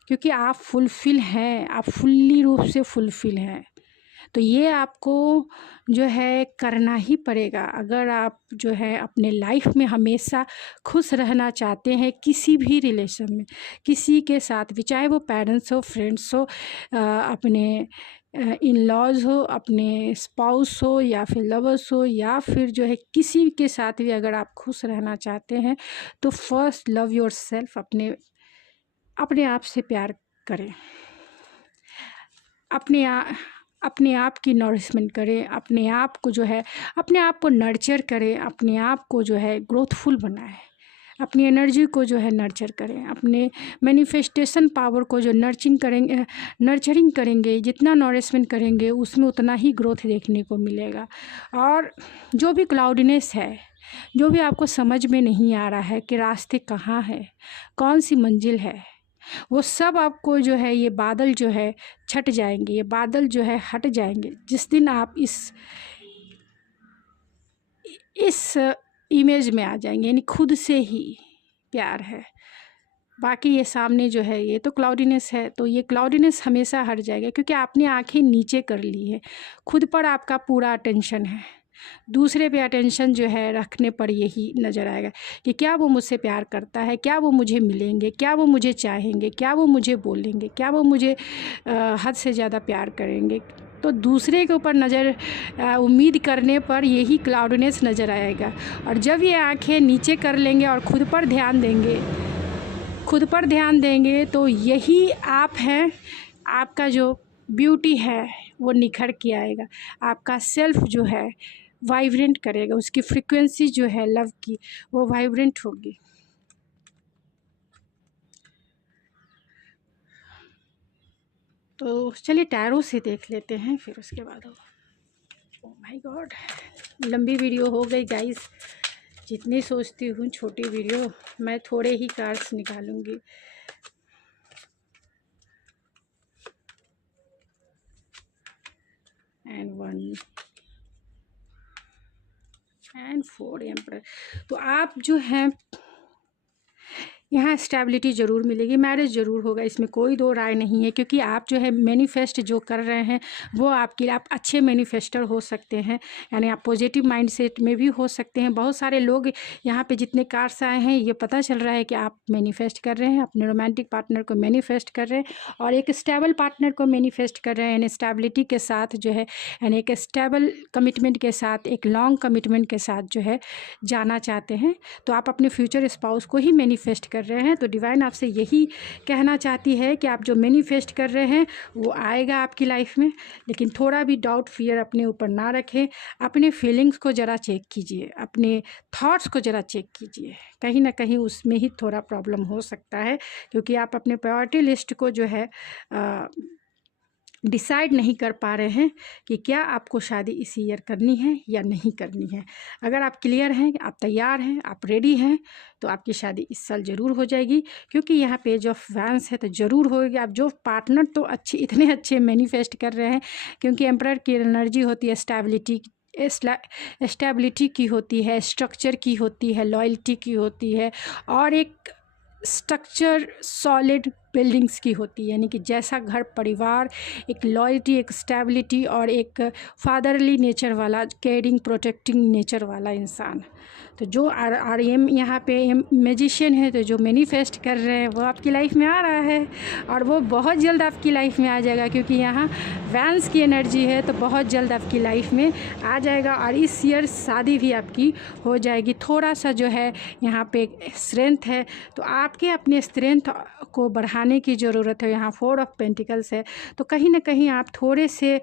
क्योंकि आप फुलफ़िल हैं, आप फुल्ली रूप से फुलफ़िल हैं। तो ये आपको जो है करना ही पड़ेगा अगर आप जो है अपने लाइफ में हमेशा खुश रहना चाहते हैं, किसी भी रिलेशन में, किसी के भी, चाहे वो पेरेंट्स हो, फ्रेंड्स हो, अपने इन लॉज हो, अपने स्पाउस हो, या फिर लवर्स हो, या फिर जो है किसी के साथ भी अगर आप खुश रहना चाहते हैं, तो फर्स्ट लव योरसेल्फ, अपने आप से प्यार करें, अपने आप की नरिशमेंट करें, अपने आप को जो है अपने आप को नर्चर करें, अपने आप को जो है ग्रोथफुल बनाएं, अपनी एनर्जी को जो है नर्चर करें, अपने मैनिफेस्टेशन पावर को जो नर्चरिंग करेंगे, जितना नरिशमेंट करेंगे उसमें उतना ही ग्रोथ देखने को मिलेगा। और जो भी क्लाउडनेस है, जो भी आपको समझ में नहीं आ रहा है कि रास्ते कहाँ है, कौन सी मंजिल है, वो सब आपको जो है, ये बादल जो है छट जाएंगे, ये बादल जो है हट जाएंगे जिस दिन आप इस इमेज में आ जाएंगे, यानी खुद से ही प्यार है। बाकी ये सामने जो है ये तो क्लाउडीनेस है, तो ये क्लाउडीनेस हमेशा हट जाएगा, क्योंकि आपने आंखें नीचे कर ली है, खुद पर आपका पूरा अटेंशन है। दूसरे पे अटेंशन जो है रखने पर यही नज़र आएगा कि क्या वो मुझसे प्यार करता है, क्या वो मुझे मिलेंगे, क्या वो मुझे चाहेंगे, क्या वो मुझे बोलेंगे, क्या वो मुझे हद से ज़्यादा प्यार करेंगे। तो दूसरे के ऊपर उम्मीद करने पर यही क्लाउडनेस नज़र आएगा। और जब ये आंखें नीचे कर लेंगे और खुद पर ध्यान देंगे तो यही आप हैं, आपका जो ब्यूटी है वो निखर के आएगा, आपका सेल्फ जो है वाइब्रेंट करेगा, उसकी फ्रीक्वेंसी जो है लव की वो वाइब्रेंट होगी। तो चलिए टैरो से देख लेते हैं, फिर उसके बाद ओह माय गॉड, लंबी वीडियो हो गई गाइस। जितनी सोचती हूँ छोटी वीडियो, मैं थोड़े ही कार्ड्स निकालूंगी। And 1 and 4 emperor. तो आप जो हैं यहाँ स्टेबिलिटी ज़रूर मिलेगी, मैरिज ज़रूर होगा, इसमें कोई दो राय नहीं है। क्योंकि आप जो है मैनिफेस्ट जो कर रहे हैं वो आपके लिए, आप अच्छे मैनिफेस्टर हो सकते हैं, यानी आप पॉजिटिव माइंडसेट में भी हो सकते हैं। बहुत सारे लोग यहाँ पे जितने कार्ड्स आए हैं ये पता चल रहा है कि आप मैनिफेस्ट कर रहे हैं, अपने रोमांटिक पार्टनर को मैनिफेस्ट कर रहे हैं और एक स्टेबल पार्टनर को मैनिफेस्ट कर रहे हैं, यानी स्टेबिलिटी के साथ जो है, यानी एक स्टेबल कमिटमेंट के साथ, एक लॉन्ग कमिटमेंट के साथ जो है जाना चाहते हैं। तो आप अपने फ्यूचर स्पाउस को ही मैनिफेस्ट कर रहे हैं। तो डिवाइन आपसे यही कहना चाहती है कि आप जो मैनिफेस्ट कर रहे हैं वो आएगा आपकी लाइफ में, लेकिन थोड़ा भी डाउट फियर अपने ऊपर ना रखें। अपने फीलिंग्स को ज़रा चेक कीजिए, अपने थॉट्स को ज़रा चेक कीजिए, कहीं ना कहीं उसमें ही थोड़ा प्रॉब्लम हो सकता है। क्योंकि आप अपने प्रायोरिटी लिस्ट को जो है डिसाइड नहीं कर पा रहे हैं कि क्या आपको शादी इस ईयर करनी है या नहीं करनी है। अगर आप क्लियर हैं, आप तैयार हैं, आप रेडी हैं, तो आपकी शादी इस साल ज़रूर हो जाएगी। क्योंकि यहाँ पेज ऑफ वैंस है तो ज़रूर होगी। आप जो पार्टनर तो अच्छे, इतने अच्छे मैनिफेस्ट कर रहे हैं, क्योंकि एम्परर की एनर्जी होती है स्टेबिलिटी की होती है, स्ट्रक्चर की होती है, लॉयल्टी की होती है और एक स्ट्रक्चर सॉलिड बिल्डिंग्स की होती है। यानी कि जैसा घर परिवार, एक लॉयल्टी, एक स्टेबिलिटी और एक फादरली नेचर वाला, केयरिंग प्रोटेक्टिंग नेचर वाला इंसान। तो जो आर यहाँ पे मैजिशियन है, तो जो मैनिफेस्ट कर रहे हैं वो आपकी लाइफ में आ रहा है और वो बहुत जल्द आपकी लाइफ में आ जाएगा। क्योंकि यहाँ वैंस की एनर्जी है तो बहुत जल्द आपकी लाइफ में आ जाएगा और इस ईयर शादी भी आपकी हो जाएगी। थोड़ा सा जो है यहाँ पे स्ट्रेंथ है, तो आपके अपने स्ट्रेंथ को बढ़ाने की ज़रूरत है। यहाँ 4 ऑफ पेंटिकल्स है, तो कहीं ना कहीं आप थोड़े से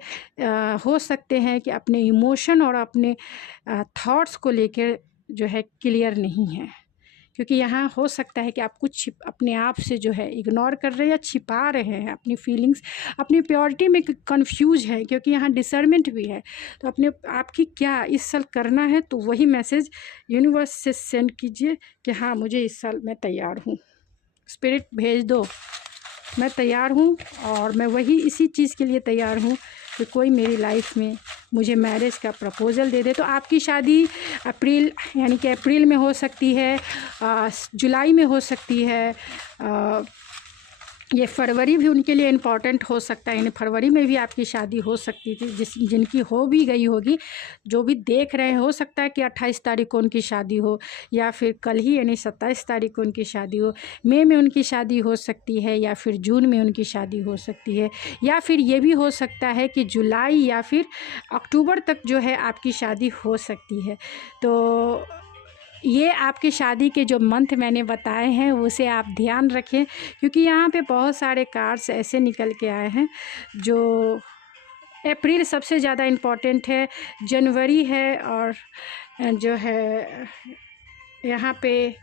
हो सकते हैं कि अपने इमोशन और अपने थॉट्स को लेकर जो है क्लियर नहीं है। क्योंकि यहाँ हो सकता है कि आप कुछ अपने आप से जो है इग्नोर कर रहे हैं या छिपा रहे हैं अपनी फीलिंग्स, अपनी प्योरिटी में कंफ्यूज है। क्योंकि यहाँ डिसर्नमेंट भी है, तो अपने आपकी क्या इस साल करना है, तो वही मैसेज यूनिवर्स से सेंड कीजिए कि हाँ मुझे इस साल मैं तैयार हूँ, स्पिरिट भेज दो, मैं तैयार हूँ और मैं वही इसी चीज़ के लिए तैयार हूँ कि कोई मेरी लाइफ में मुझे मैरिज का प्रपोज़ल दे दे। तो आपकी शादी अप्रैल, यानी कि अप्रैल में हो सकती है, जुलाई में हो सकती है, ये फरवरी भी उनके लिए इम्पॉर्टेंट हो सकता है। यानी फरवरी में भी आपकी शादी हो सकती थी, जिनकी हो भी गई होगी, जो भी देख रहे हैं। हो सकता है कि 28 तारीख को उनकी शादी हो या फिर कल ही यानी 27 तारीख को उनकी शादी हो। मई में उनकी शादी हो सकती है या फिर जून में उनकी शादी हो सकती है, या फिर ये भी हो सकता है कि जुलाई या फिर अक्टूबर तक जो है आपकी शादी हो सकती है। तो ये आपकी शादी के जो मंथ मैंने बताए हैं उसे आप ध्यान रखें। क्योंकि यहाँ पे बहुत सारे कार्ड्स ऐसे निकल के आए हैं जो अप्रैल सबसे ज़्यादा इम्पॉर्टेंट है, जनवरी है और जो है यहाँ पे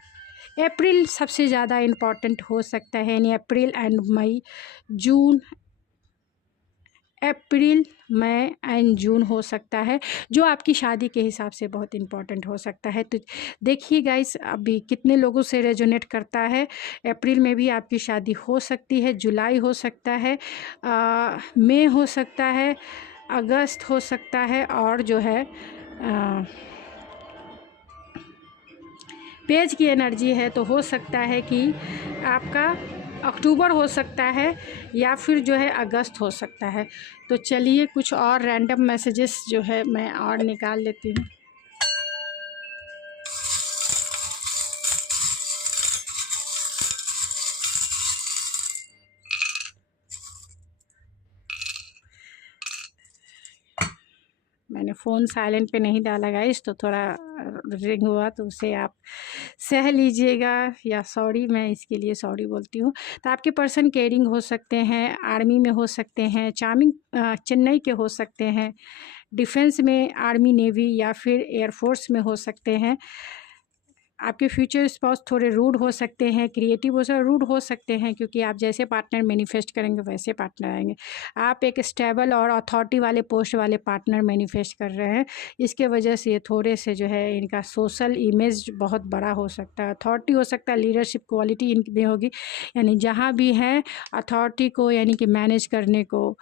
अप्रैल सबसे ज़्यादा इम्पॉर्टेंट हो सकता है। यानी अप्रैल and May, June, April, May and June हो सकता है, जो आपकी शादी के हिसाब से बहुत इम्पॉर्टेंट हो सकता है। तो देखिए गाइस, अभी कितने लोगों से रेजोनेट करता है। अप्रैल में भी आपकी शादी हो सकती है, जुलाई हो सकता है, मई हो सकता है, अगस्त हो सकता है और जो है पेज की एनर्जी है तो हो सकता है कि आपका अक्टूबर हो सकता है या फिर जो है अगस्त हो सकता है। तो चलिए कुछ और रैंडम मैसेजेस जो है मैं और निकाल लेती हूँ। मैंने फ़ोन साइलेंट पे नहीं डाला गाइस, तो थोड़ा रिंग हुआ तो उसे आप सह लीजिएगा, या सॉरी, मैं इसके लिए सॉरी बोलती हूँ। तो आपके पर्सन केयरिंग हो सकते हैं, आर्मी में हो सकते हैं, चार्मिंग चेन्नई के हो सकते हैं, डिफेंस में, आर्मी, नेवी या फिर एयरफोर्स में हो सकते हैं। आपके फ्यूचर स्पाउस थोड़े रूड हो सकते हैं, क्रिएटिव हो सकते, रूड हो सकते हैं, क्योंकि आप जैसे पार्टनर मैनिफेस्ट करेंगे वैसे पार्टनर आएंगे। आप एक स्टेबल और अथॉरिटी वाले पोस्ट वाले पार्टनर मैनिफेस्ट कर रहे हैं, इसके वजह से ये थोड़े से जो है इनका सोशल इमेज बहुत बड़ा हो सकता है। अथॉरिटी हो सकता है, लीडरशिप क्वालिटी इनमें होगी, यानी जहाँ भी हैं अथॉरिटी को यानी कि मैनेज करने को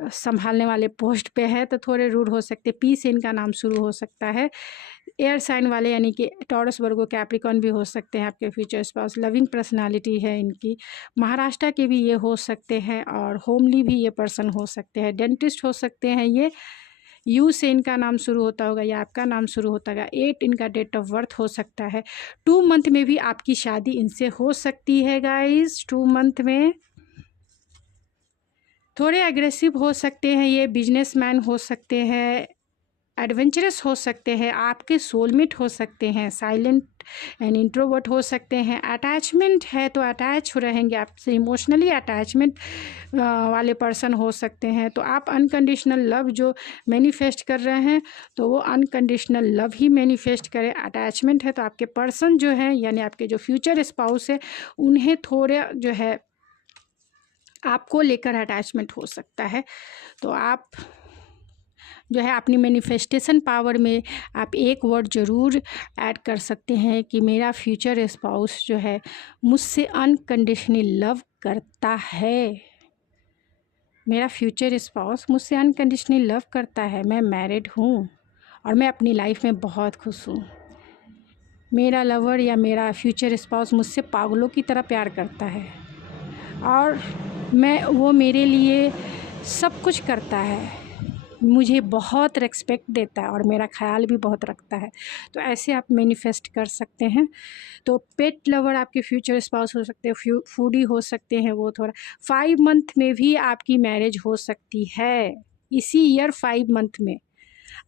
संभालने वाले पोस्ट पे है, तो थोड़े रूड हो सकते। पी से इनका नाम शुरू हो सकता है। एयर साइन वाले यानी कि टॉरस, वर्गो, कैप्रिकॉर्न भी हो सकते हैं आपके फ्यूचर स्पाउस। लविंग पर्सनालिटी है इनकी, महाराष्ट्र के भी ये हो सकते हैं और होमली भी ये पर्सन हो सकते हैं। डेंटिस्ट हो सकते हैं ये, यू से इनका नाम शुरू होता होगा या आपका नाम शुरू होता होगा। 8 इनका डेट ऑफ बर्थ हो सकता है। 2 मंथ में भी आपकी शादी इनसे हो सकती है गाइस। 2 मंथ में थोड़े एग्रेसिव हो सकते हैं ये, बिजनेसमैन हो सकते हैं, एडवेंचरस हो सकते हैं, आपके सोलमेट हो सकते हैं, साइलेंट एंड इंट्रोवर्ट हो सकते हैं। अटैचमेंट है तो अटैच हो रहेंगे आपसे, इमोशनली अटैचमेंट वाले पर्सन हो सकते हैं। तो आप अनकंडीशनल लव जो मैनिफेस्ट कर रहे हैं तो वो अनकंडीशनल लव ही मैनिफेस्ट करें। अटैचमेंट है तो आपके पर्सन जो हैं यानी आपके जो फ्यूचर स्पाउस है उन्हें थोड़े जो है आपको लेकर अटैचमेंट हो सकता है। तो आप जो है अपनी मैनिफेस्टेशन पावर में आप एक वर्ड ज़रूर ऐड कर सकते हैं कि मेरा फ्यूचर स्पाउस जो है मुझसे अनकंडीशनली लव करता है। मेरा फ्यूचर स्पाउस मुझसे अनकंडीशनली लव करता है, मैं मैरिड हूँ और मैं अपनी लाइफ में बहुत खुश हूँ। मेरा लवर या मेरा फ्यूचर स्पाउस मुझसे पागलों की तरह प्यार करता है और वो मेरे लिए सब कुछ करता है, मुझे बहुत रिस्पेक्ट देता है और मेरा ख्याल भी बहुत रखता है। तो ऐसे आप मैनिफेस्ट कर सकते हैं। तो पेट लवर आपके फ्यूचर स्पाउस हो सकते हैं, फूडी हो सकते हैं वो थोड़ा। 5 मंथ में भी आपकी मैरिज हो सकती है, इसी ईयर 5 मंथ में।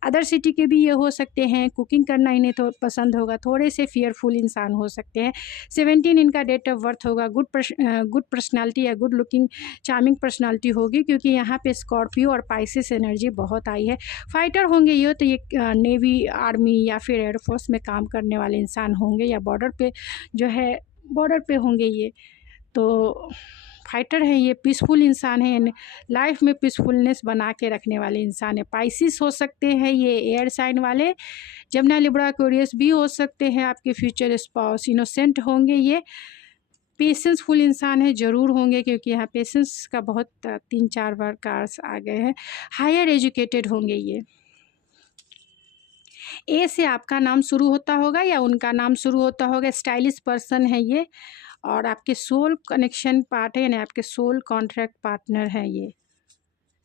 अदर सिटी के भी ये हो सकते हैं, कुकिंग करना इन्हें तो पसंद होगा, थोड़े से फियरफुल इंसान हो सकते हैं। 17 इनका डेट ऑफ बर्थ होगा। गुड पर्सनालिटी या गुड लुकिंग चार्मिंग पर्सनालिटी होगी क्योंकि यहाँ पे स्कॉर्पियो और पाइसेस एनर्जी बहुत आई है। फाइटर होंगे ये तो ये नेवी, आर्मी या फिर एयरफोर्स में काम करने वाले इंसान होंगे या बॉर्डर पे जो है बॉर्डर पे होंगे ये। तो फाइटर है ये, पीसफुल इंसान है, लाइफ में पीसफुलनेस बना के रखने वाले इंसान है। पाइसिस हो सकते हैं ये, एयर साइन वाले। जमुना, लिब्रा, एक्वेरियस भी हो सकते हैं आपके फ्यूचर स्पाउस। इनोसेंट होंगे ये, पेशेंसफुल इंसान है ज़रूर होंगे क्योंकि यहाँ पेशेंस का बहुत 3-4 बार कार्ड्स आ गए हैं। हायर एजुकेटेड होंगे ये। ए से आपका नाम शुरू होता होगा या उनका नाम शुरू होता होगा। स्टाइलिश पर्सन है ये और आपके सोल कनेक्शन पार्ट है यानी आपके सोल कॉन्ट्रैक्ट पार्टनर हैं ये।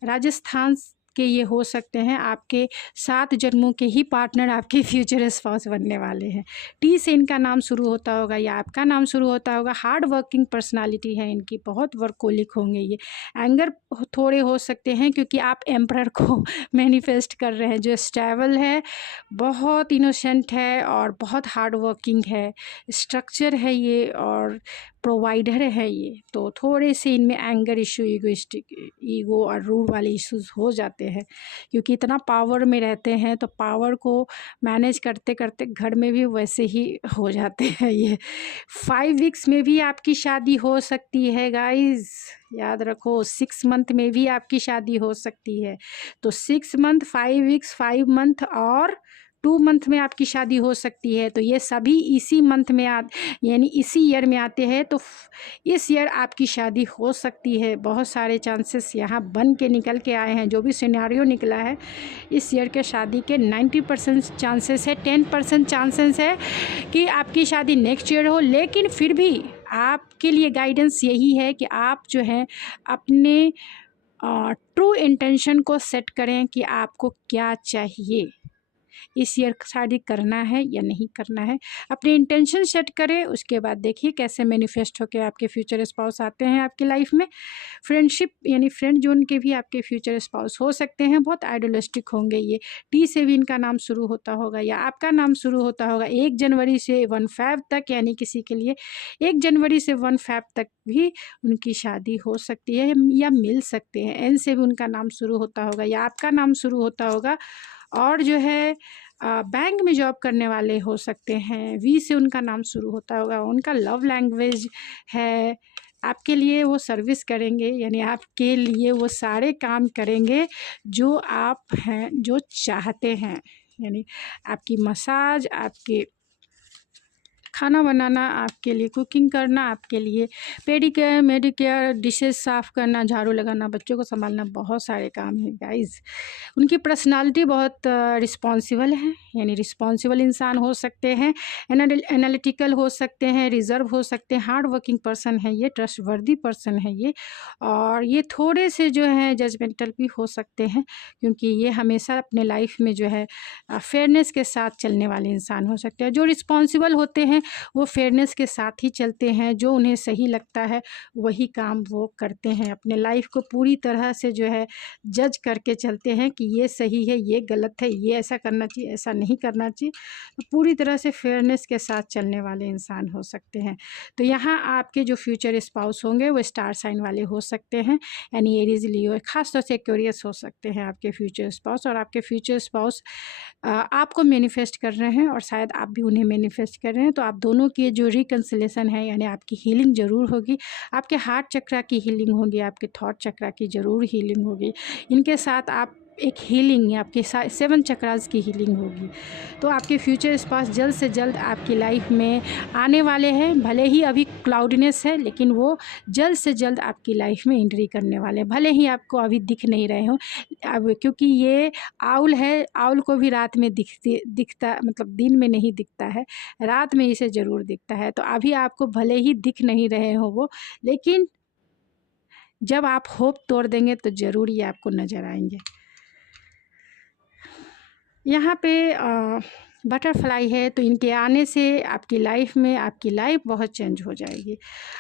राजस्थान के ये हो सकते हैं, आपके 7 जन्मों के ही पार्टनर आपके फ्यूचर स्पाउस बनने वाले हैं। टी से इनका नाम शुरू होता होगा या आपका नाम शुरू होता होगा। हार्ड वर्किंग पर्सनालिटी है इनकी, बहुत वर्कोलिक होंगे ये। एंगर थोड़े हो सकते हैं क्योंकि आप एम्परर को मैनिफेस्ट कर रहे हैं जो स्टेबल है, बहुत इनोसेंट है और बहुत हार्ड वर्किंग है, स्ट्रक्चर है ये और प्रोवाइडर है ये। तो थोड़े से इनमें एंगर इशू, ईगो और रूड वाले इश्यूज हो जाते हैं क्योंकि इतना पावर में रहते हैं तो पावर को मैनेज करते करते घर में भी वैसे ही हो जाते हैं ये। 5 वीक्स में भी आपकी शादी हो सकती है गाइज, याद रखो। 6 मंथ में भी आपकी शादी हो सकती है। तो 6 मंथ, 5 वीक्स, 5 मंथ और 2 मंथ में आपकी शादी हो सकती है। तो ये सभी इसी मंथ में यानी इसी ईयर में आते हैं। तो इस ईयर आपकी शादी हो सकती है। बहुत सारे चांसेस यहाँ बन के निकल के आए हैं, जो भी सिनेरियो निकला है इस ईयर के शादी के 90% चांसेस है। 10% चांसेस है कि आपकी शादी नेक्स्ट ईयर हो। लेकिन फिर भी आपके लिए गाइडेंस यही है कि आप जो है अपने ट्रू इंटेंशन को सेट करें कि आपको क्या चाहिए, इस ईयर शादी करना है या नहीं करना है। अपने इंटेंशन सेट करें, उसके बाद देखिए कैसे मैनिफेस्ट होकर आपके फ्यूचर स्पाउस आते हैं आपकी लाइफ में। फ्रेंडशिप यानी फ्रेंड जोन के भी आपके फ्यूचर स्पाउस हो सकते हैं, बहुत आइडियलिस्टिक होंगे ये। टी से भी इनका नाम शुरू होता होगा या आपका नाम शुरू होता होगा। 1 जनवरी से 1 फ़रवरी तक, यानी किसी के लिए 1 जनवरी से 1 फ़रवरी तक भी उनकी शादी हो सकती है या मिल सकते हैं। एन से भी उनका नाम शुरू होता होगा या आपका नाम शुरू होता होगा और जो है बैंक में जॉब करने वाले हो सकते हैं। वी से उनका नाम शुरू होता होगा। उनका लव लैंग्वेज है, आपके लिए वो सर्विस करेंगे यानी आपके लिए वो सारे काम करेंगे जो आप हैं, जो चाहते हैं। यानी आपकी मसाज, आपके खाना बनाना आपके लिए, कुकिंग करना आपके लिए, पेडिकेयर मेडिकेयर, डिशेस साफ़ करना, झाड़ू लगाना, बच्चों को संभालना, बहुत सारे काम हैं गाइज़। उनकी पर्सनालिटी बहुत रिस्पॉन्सिबल है, यानी रिस्पॉन्सिबल इंसान हो सकते हैं, एनालिटिकल हो सकते हैं, रिज़र्व हो सकते हैं, हार्ड वर्किंग पर्सन है ये, ट्रस्टवर्दी पर्सन है ये, और ये थोड़े से जो हैं जजमेंटल भी हो सकते हैं, क्योंकि ये हमेशा अपने लाइफ में जो है फेयरनेस के साथ चलने वाले इंसान हो सकते हैं। जो रिस्पॉन्सिबल होते हैं वो फेयरनेस के साथ ही चलते हैं, जो उन्हें सही लगता है वही काम वो करते हैं। अपने लाइफ को पूरी तरह से जो है जज करके चलते हैं कि ये सही है, ये गलत है, ये ऐसा करना चाहिए, ऐसा नहीं करना चाहिए। तो पूरी तरह से फेयरनेस के साथ चलने वाले इंसान हो सकते हैं। तो यहाँ आपके जो फ्यूचर स्पाउस होंगे वो स्टार साइन वाले हो सकते हैं, यानी एरीज लियो, खास तौर से एक्वेरियस हो सकते हैं आपके फ्यूचर स्पाउस। और आपके फ्यूचर स्पाउस आपको मैनिफेस्ट कर रहे हैं और शायद आप भी उन्हें मैनिफेस्ट कर रहे हैं। तो आप दोनों की जो रिकन्सिलेशन है, यानी आपकी हीलिंग ज़रूर होगी, आपके हार्ट चक्रा की हीलिंग होगी, आपके थॉट चक्रा की ज़रूर हीलिंग होगी। इनके साथ आप एक हीलिंग, आपके 7 चक्रास की हीलिंग होगी। तो आपके फ्यूचर स्पाउस जल्द से जल्द आपकी लाइफ में आने वाले हैं। भले ही अभी क्लाउडनेस है, लेकिन वो जल्द से जल्द आपकी लाइफ में एंट्री करने वाले हैं। भले ही आपको अभी दिख नहीं रहे हों, अब क्योंकि ये आउल है, आउल को भी रात में दिखता, मतलब दिन में नहीं दिखता है, रात में इसे ज़रूर दिखता है। तो अभी आपको भले ही दिख नहीं रहे हो वो, लेकिन जब आप होप तोड़ देंगे तो ज़रूर ये आपको नज़र आएंगे। यहाँ पे बटरफ्लाई है, तो इनके आने से आपकी लाइफ में आपकी लाइफ बहुत चेंज हो जाएगी।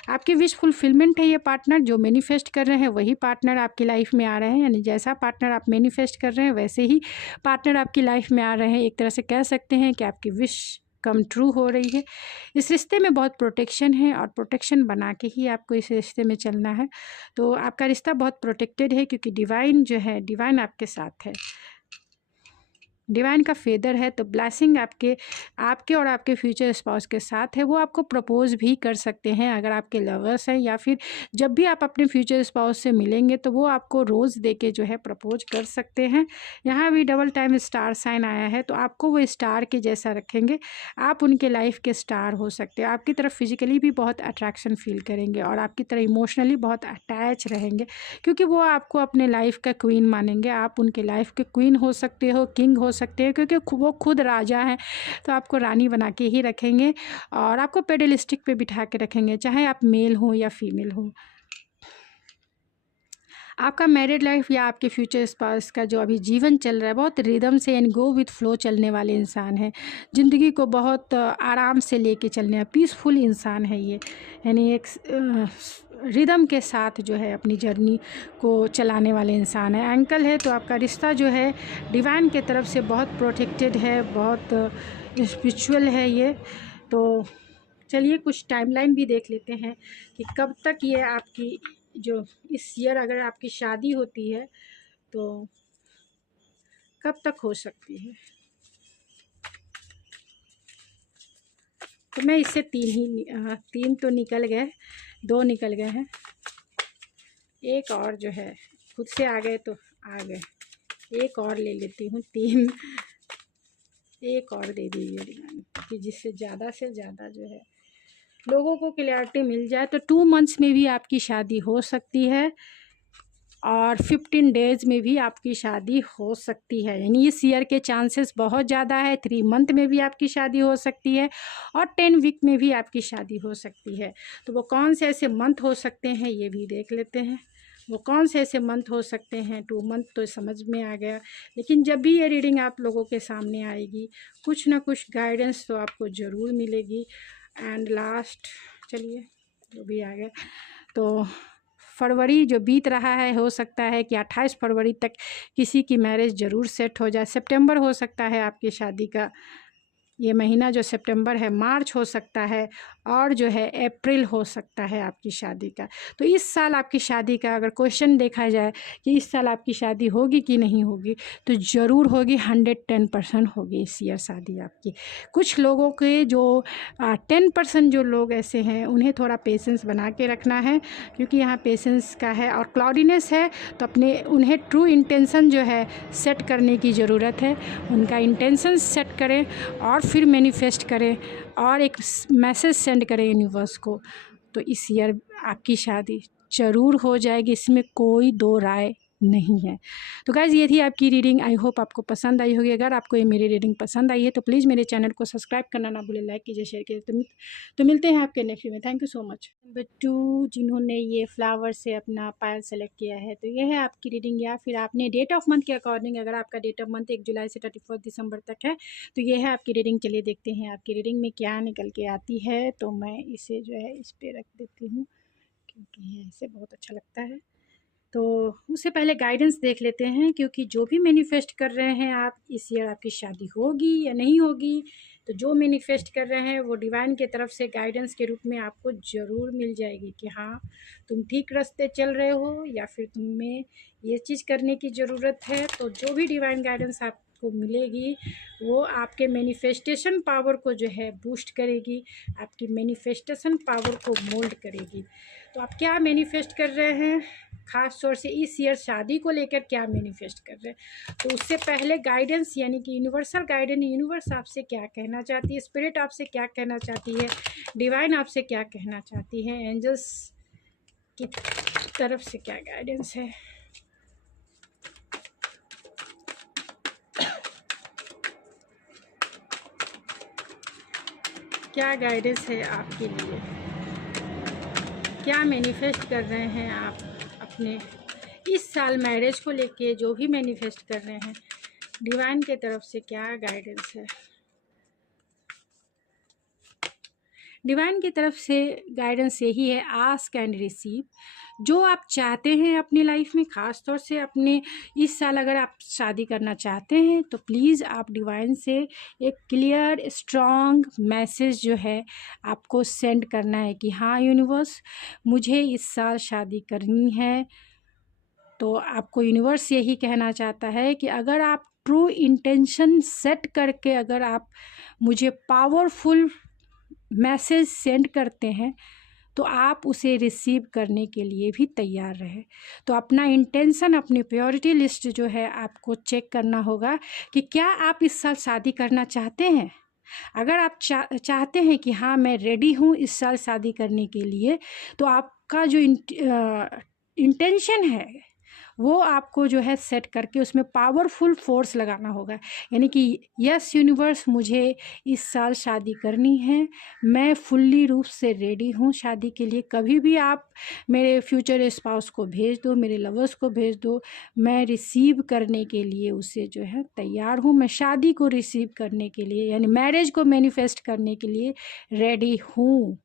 आपकी विश फुलफिलमेंट है ये पार्टनर, जो मैनिफेस्ट कर रहे हैं वही पार्टनर आपकी लाइफ में आ रहे हैं, यानी जैसा पार्टनर आप मैनिफेस्ट कर रहे हैं वैसे ही पार्टनर आपकी लाइफ में आ रहे हैं। एक तरह से कह सकते हैं कि आपकी विश कम ट्रू हो रही है। इस रिश्ते में बहुत प्रोटेक्शन है और प्रोटेक्शन बना के ही आपको इस रिश्ते में चलना है। तो आपका रिश्ता बहुत प्रोटेक्टेड है, क्योंकि डिवाइन जो है, डिवाइन आपके साथ है, डिवाइन का फेदर है। तो ब्लेसिंग आपके और आपके फ्यूचर स्पाउस के साथ है। वो आपको प्रपोज भी कर सकते हैं अगर आपके लवर्स हैं, या फिर जब भी आप अपने फ्यूचर स्पाउस से मिलेंगे तो वो आपको रोज़ दे के जो है प्रपोज कर सकते हैं। यहाँ भी डबल टाइम स्टार साइन आया है, तो आपको वो स्टार के जैसा रखेंगे, आप उनके लाइफ के स्टार हो सकते हैं। आपकी तरफ फिजिकली भी बहुत अट्रैक्शन फील करेंगे और आपकी तरह इमोशनली बहुत अटैच रहेंगे, क्योंकि वो आपको अपने लाइफ का क्वीन मानेंगे। आप उनके लाइफ के क्वीन हो सकते हो, किंग हो सकते हैं, क्योंकि वो खुद राजा हैं। तो आपको रानी बना के ही रखेंगे और आपको पेडलिस्टिक पे बिठा के रखेंगे, चाहे आप मेल हो या फीमेल हो। आपका मैरिड लाइफ या आपके फ्यूचर स्पाउस का जो अभी जीवन चल रहा है, बहुत रिदम से एंड गो विथ फ्लो चलने वाले इंसान है। ज़िंदगी को बहुत आराम से लेके चलने, पीसफुल इंसान है ये, यानी एक रिदम के साथ जो है अपनी जर्नी को चलाने वाले इंसान है। एंकल है, तो आपका रिश्ता जो है डिवाइन के तरफ से बहुत प्रोटेक्टेड है, बहुत स्पिरिचुअल है ये। तो चलिए कुछ टाइमलाइन भी देख लेते हैं कि कब तक ये आपकी जो इस ईयर अगर आपकी शादी होती है तो कब तक हो सकती है। तो मैं इससे तीन तो निकल गए, 2 निकल गए हैं, एक और जो है खुद से आ गए तो आ गए, एक और ले लेती हूँ, 3 एक और दे दीजिए कि जिससे ज़्यादा से ज़्यादा जो है लोगों को क्लैरिटी मिल जाए। तो 2 मंथ्स में भी आपकी शादी हो सकती है और 15 डेज़ में भी आपकी शादी हो सकती है, यानी इस ईयर के चांसेस बहुत ज़्यादा है। 3 मंथ में भी आपकी शादी हो सकती है और 10 वीक में भी आपकी शादी हो सकती है। तो वो कौन से ऐसे मंथ हो सकते हैं ये भी देख लेते हैं। वो कौन से ऐसे मंथ हो सकते हैं, 2 मंथ तो समझ में आ गया, लेकिन जब भी ये रीडिंग आप लोगों के सामने आएगी कुछ ना कुछ गाइडेंस तो आपको ज़रूर मिलेगी। एंड लास्ट चलिए जो भी आ गया, तो फरवरी जो बीत रहा है, हो सकता है कि 28 फरवरी तक किसी की मैरिज ज़रूर सेट हो जाए। सितंबर हो सकता है आपकी शादी का, ये महीना जो सितंबर है, मार्च हो सकता है और जो है अप्रैल हो सकता है आपकी शादी का। तो इस साल आपकी शादी का अगर क्वेश्चन देखा जाए कि इस साल आपकी शादी होगी कि नहीं होगी, तो ज़रूर होगी, 110% होगी इस ईयर शादी आपकी। कुछ लोगों के जो 10% जो लोग ऐसे हैं उन्हें थोड़ा पेशेंस बना के रखना है, क्योंकि यहाँ पेशेंस का है और क्लाउडीनेस है, तो उन्हें ट्रू इंटेंशन जो है सेट करने की ज़रूरत है। उनका इंटेंशन सेट करें और फिर मैनिफेस्ट करें और एक मैसेज सेंड करें यूनिवर्स को, तो इस ईयर आपकी शादी ज़रूर हो जाएगी, इसमें कोई दो राय नहीं है। तो गाइज़ ये थी आपकी रीडिंग। आई होप आपको पसंद आई होगी। अगर आपको ये मेरी रीडिंग पसंद आई है तो प्लीज़ मेरे चैनल को सब्सक्राइब करना ना भूलें, लाइक कीजिए, शेयर कीजिए। तो मिलते हैं आपके नेक्स्ट में। Thank you so much. Number 2 जिन्होंने ये फ्लावर से अपना पायल सेलेक्ट किया है, तो ये है आपकी रीडिंग। या फिर आपने डेट ऑफ मंथ के अकॉर्डिंग, अगर आपका डेट ऑफ मंथ 1 जुलाई से 31 दिसंबर तक है, तो ये है आपकी रीडिंग। चलिए देखते हैं आपकी रीडिंग में क्या निकल के आती है। तो मैं इसे जो है इस पर रख देती हूँ क्योंकि ये ऐसे बहुत अच्छा लगता है। तो उससे पहले गाइडेंस देख लेते हैं, क्योंकि जो भी मैनिफेस्ट कर रहे हैं आप, इस ईयर आपकी शादी होगी या नहीं होगी, तो जो मैनिफेस्ट कर रहे हैं वो डिवाइन की तरफ से गाइडेंस के रूप में आपको ज़रूर मिल जाएगी कि हाँ तुम ठीक रास्ते चल रहे हो या फिर तुम्हें ये चीज़ करने की ज़रूरत है। तो जो भी डिवाइन गाइडेंस आपको मिलेगी वो आपके मैनिफेस्टेशन पावर को जो है बूस्ट करेगी, आपकी मैनिफेस्टेशन पावर को मोल्ड करेगी। तो आप क्या मैनिफेस्ट कर रहे हैं, ख़ास तौर से इस ईयर शादी को लेकर क्या मैनिफेस्ट कर रहे हैं, तो उससे पहले गाइडेंस यानी कि यूनिवर्सल गाइडेंस, यूनिवर्स आपसे क्या कहना चाहती है, स्पिरिट आपसे क्या कहना चाहती है, डिवाइन आपसे क्या कहना चाहती है, एंजल्स की तरफ से क्या गाइडेंस है। क्या गाइडेंस है आपके लिए, क्या मैनिफेस्ट कर रहे हैं आप अपने इस साल मैरिज को लेके, जो भी मैनिफेस्ट कर रहे हैं डिवाइन के तरफ से क्या गाइडेंस है। डिवाइन की तरफ से गाइडेंस यही है, आस्क एंड रिसीव। जो आप चाहते हैं अपनी लाइफ में, ख़ास तौर से अपने इस साल अगर आप शादी करना चाहते हैं तो प्लीज़ आप डिवाइन से एक क्लियर स्ट्रॉन्ग मैसेज जो है आपको सेंड करना है कि हाँ यूनिवर्स मुझे इस साल शादी करनी है। तो आपको यूनिवर्स यही कहना चाहता है कि अगर आप ट्रू इंटेंशन सेट करके अगर आप मुझे पावरफुल मैसेज सेंड करते हैं तो आप उसे रिसीव करने के लिए भी तैयार रहे। तो अपना इंटेंशन, अपनी प्रायोरिटी लिस्ट जो है आपको चेक करना होगा कि क्या आप इस साल शादी करना चाहते हैं। अगर आप चाहते हैं कि हाँ मैं रेडी हूँ इस साल शादी करने के लिए, तो आपका जो इंटेंशन है वो आपको जो है सेट करके उसमें पावरफुल फोर्स लगाना होगा, यानी कि यस यूनिवर्स मुझे इस साल शादी करनी है, मैं फुल्ली रूप से रेडी हूँ शादी के लिए। कभी भी आप मेरे फ्यूचर स्पाउस को भेज दो, मेरे लवर्स को भेज दो, मैं रिसीव करने के लिए उसे जो है तैयार हूँ। मैं शादी को रिसीव करने के लिए यानी मैरिज को मैनिफेस्ट करने के लिए रेडी हूँ।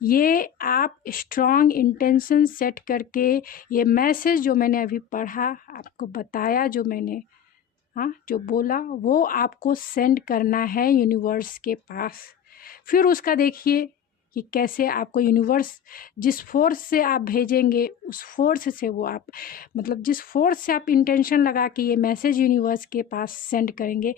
ये आप स्ट्रॉन्ग इंटेंशन सेट करके ये मैसेज जो मैंने अभी पढ़ा, आपको बताया, जो मैंने जो बोला वो आपको सेंड करना है यूनिवर्स के पास। फिर उसका देखिए कि कैसे आपको यूनिवर्स जिस फोर्स से आप भेजेंगे उस फोर्स से वो आप मतलब जिस फोर्स से आप इंटेंशन लगा के ये मैसेज यूनिवर्स के पास सेंड करेंगे,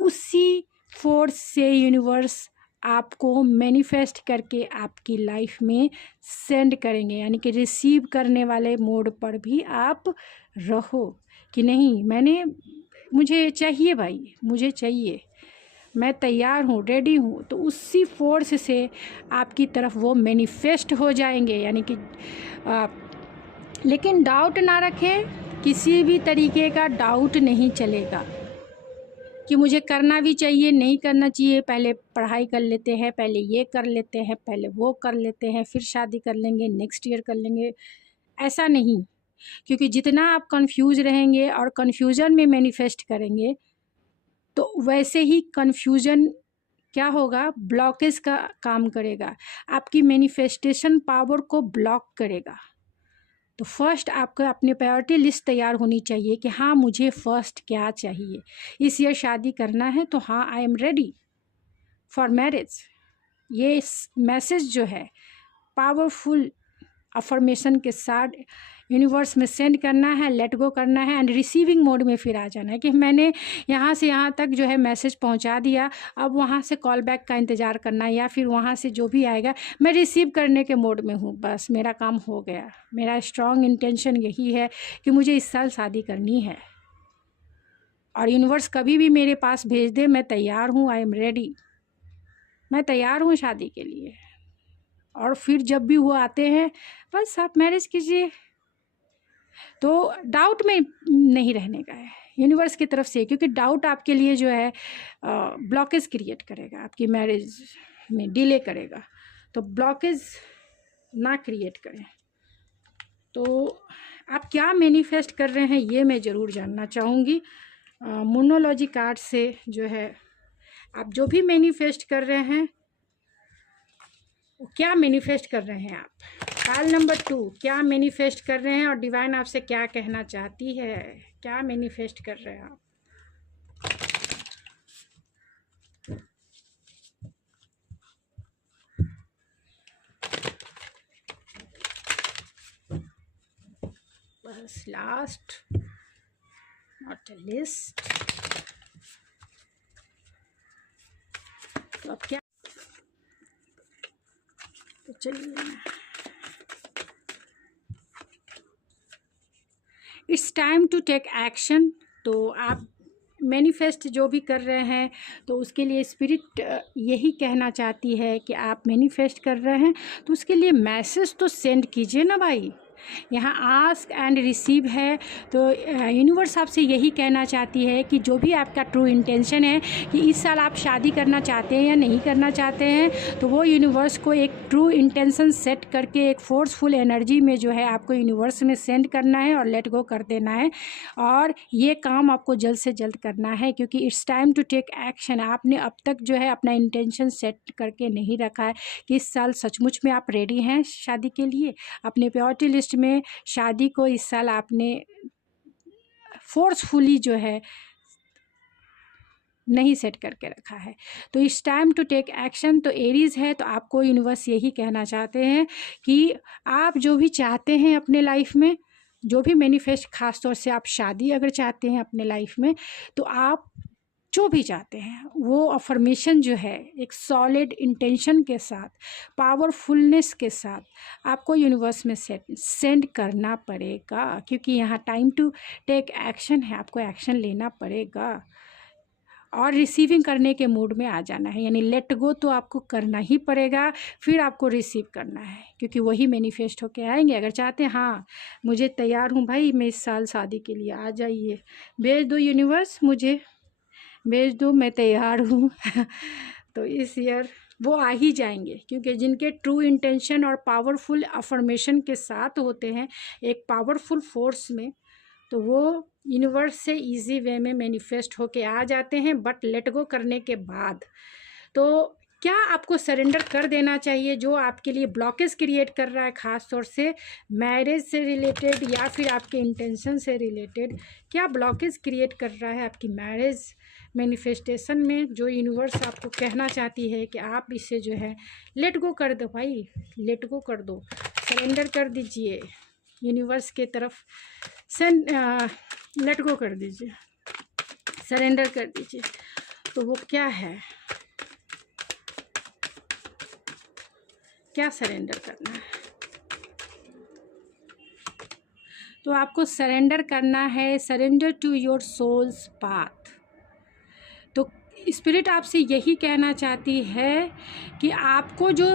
उसी फोर्स से यूनिवर्स आपको मैनिफेस्ट करके आपकी लाइफ में सेंड करेंगे। यानी कि रिसीव करने वाले मोड पर भी आप रहो कि नहीं मुझे चाहिए भाई, मुझे चाहिए, मैं तैयार हूँ, रेडी हूँ। तो उसी फोर्स से आपकी तरफ वो मैनिफेस्ट हो जाएंगे। यानी कि लेकिन डाउट ना रखें, किसी भी तरीके का डाउट नहीं चलेगा कि मुझे करना भी चाहिए नहीं करना चाहिए, पहले पढ़ाई कर लेते हैं, पहले ये कर लेते हैं, पहले वो कर लेते हैं, फिर शादी कर लेंगे, नेक्स्ट ईयर कर लेंगे, ऐसा नहीं। क्योंकि जितना आप कंफ्यूज रहेंगे और कंफ्यूजन में मैनिफेस्ट करेंगे तो वैसे ही कंफ्यूजन क्या होगा, ब्लॉकेज का काम करेगा, आपकी मैनिफेस्टेशन पावर को ब्लॉक करेगा। तो फर्स्ट आपको अपनी प्रायोरिटी लिस्ट तैयार होनी चाहिए कि हाँ मुझे फर्स्ट क्या चाहिए, इस ईयर शादी करना है तो हाँ I am ready for marriage. ये मैसेज जो है पावरफुल अफर्मेशन के साथ यूनिवर्स में सेंड करना है, लेट गो करना है एंड रिसीविंग मोड में फिर आ जाना है कि मैंने यहाँ से यहाँ तक जो है मैसेज पहुँचा दिया, अब वहाँ से कॉल बैक का इंतज़ार करना है या फिर वहाँ से जो भी आएगा मैं रिसीव करने के मोड में हूँ, बस मेरा काम हो गया। मेरा स्ट्रॉन्ग इंटेंशन यही है कि मुझे इस साल शादी करनी है। और यूनिवर्स कभी भी मेरे पास भेज दे, मैं तैयार हूँ, आई एम रेडी, मैं तैयार हूँ शादी के लिए। और फिर जब भी वो आते हैं, बस आप मैरिज कीजिए। तो डाउट में नहीं रहने का है यूनिवर्स की तरफ से, क्योंकि डाउट आपके लिए जो है ब्लॉकेज क्रिएट करेगा, आपकी मैरिज में डिले करेगा। तो ब्लॉकेज ना क्रिएट करें। तो आप क्या मैनिफेस्ट कर रहे हैं ये मैं ज़रूर जानना चाहूँगी। मोनोलॉजी कार्ड से जो है आप जो भी मैनिफेस्ट कर रहे हैं, क्या मैनिफेस्ट कर रहे हैं आप। कार्ड नंबर 2, क्या मैनिफेस्ट कर रहे हैं और डिवाइन आपसे क्या कहना चाहती है, क्या मैनिफेस्ट कर रहे हैं आप। बस लास्ट नॉट अ लिस्ट। तो अब क्या, तो चलिए, it's time to take action. तो आप मैनिफेस्ट जो भी कर रहे हैं, तो उसके लिए स्पिरिट यही कहना चाहती है कि आप मैनिफेस्ट कर रहे हैं तो उसके लिए मैसेज तो सेंड कीजिए ना भाई। यहाँ आस्क एंड रिसीव है, तो यूनिवर्स आपसे यही कहना चाहती है कि जो भी आपका ट्रू इंटेंशन है कि इस साल आप शादी करना चाहते हैं या नहीं करना चाहते हैं, तो वो यूनिवर्स को एक ट्रू इंटेंशन सेट करके एक फोर्सफुल एनर्जी में जो है आपको यूनिवर्स में सेंड करना है और लेट गो कर देना है। और ये काम आपको जल्द से जल्द करना है, क्योंकि it's time to take action. आपने अब तक जो है अपना इंटेंशन सेट करके नहीं रखा है कि इस साल सचमुच में आप रेडी हैं शादी के लिए। अपने प्रायोरिटी लिस्ट में शादी को इस साल आपने फोर्सफुली जो है नहीं सेट करके रखा है। तो it's time to take action. तो एरीज है, तो आपको यूनिवर्स यही कहना चाहते हैं कि आप जो भी चाहते हैं अपने लाइफ में, जो भी मैनिफेस्ट, खास तौर से आप शादी अगर चाहते हैं अपने लाइफ में, तो आप जो भी चाहते हैं वो अफर्मेशन जो है एक सॉलिड इंटेंशन के साथ, पावरफुलनेस के साथ आपको यूनिवर्स में सेंड करना पड़ेगा, क्योंकि यहाँ टाइम टू टेक एक्शन है, आपको एक्शन लेना पड़ेगा और रिसीविंग करने के मूड में आ जाना है। यानी लेट गो तो आपको करना ही पड़ेगा, फिर आपको रिसीव करना है, क्योंकि वही मैनिफेस्ट होके आएंगे। अगर चाहते हैं हाँ मुझे तैयार हूँ भाई मैं इस साल शादी के लिए, आ जाइए, भेज दो यूनिवर्स, मुझे भेज दो, मैं तैयार हूँ तो इस ईयर वो आ ही जाएंगे, क्योंकि जिनके ट्रू इंटेंशन और पावरफुल अफर्मेशन के साथ होते हैं एक पावरफुल फोर्स में, तो वो यूनिवर्स से इजी वे में मैनिफेस्ट होके आ जाते हैं। बट लेट गो करने के बाद तो क्या आपको सरेंडर कर देना चाहिए जो आपके लिए ब्लॉकेज क्रिएट कर रहा है, ख़ास तौर से मैरिज से रिलेटेड या फिर आपके इंटेंशन से रिलेटेड। क्या ब्लॉकेज क्रिएट कर रहा है आपकी मैरिज मैनिफेस्टेशन में, जो यूनिवर्स आपको कहना चाहती है कि आप इसे जो है लेट गो कर दो भाई, लेट गो कर दो, सरेंडर कर दीजिए यूनिवर्स के तरफ, लेट गो कर दीजिए, सरेंडर कर दीजिए। तो वो क्या है, क्या सरेंडर करना है। तो आपको सरेंडर करना है, surrender to your soul's path. तो स्पिरिट आपसे यही कहना चाहती है कि आपको जो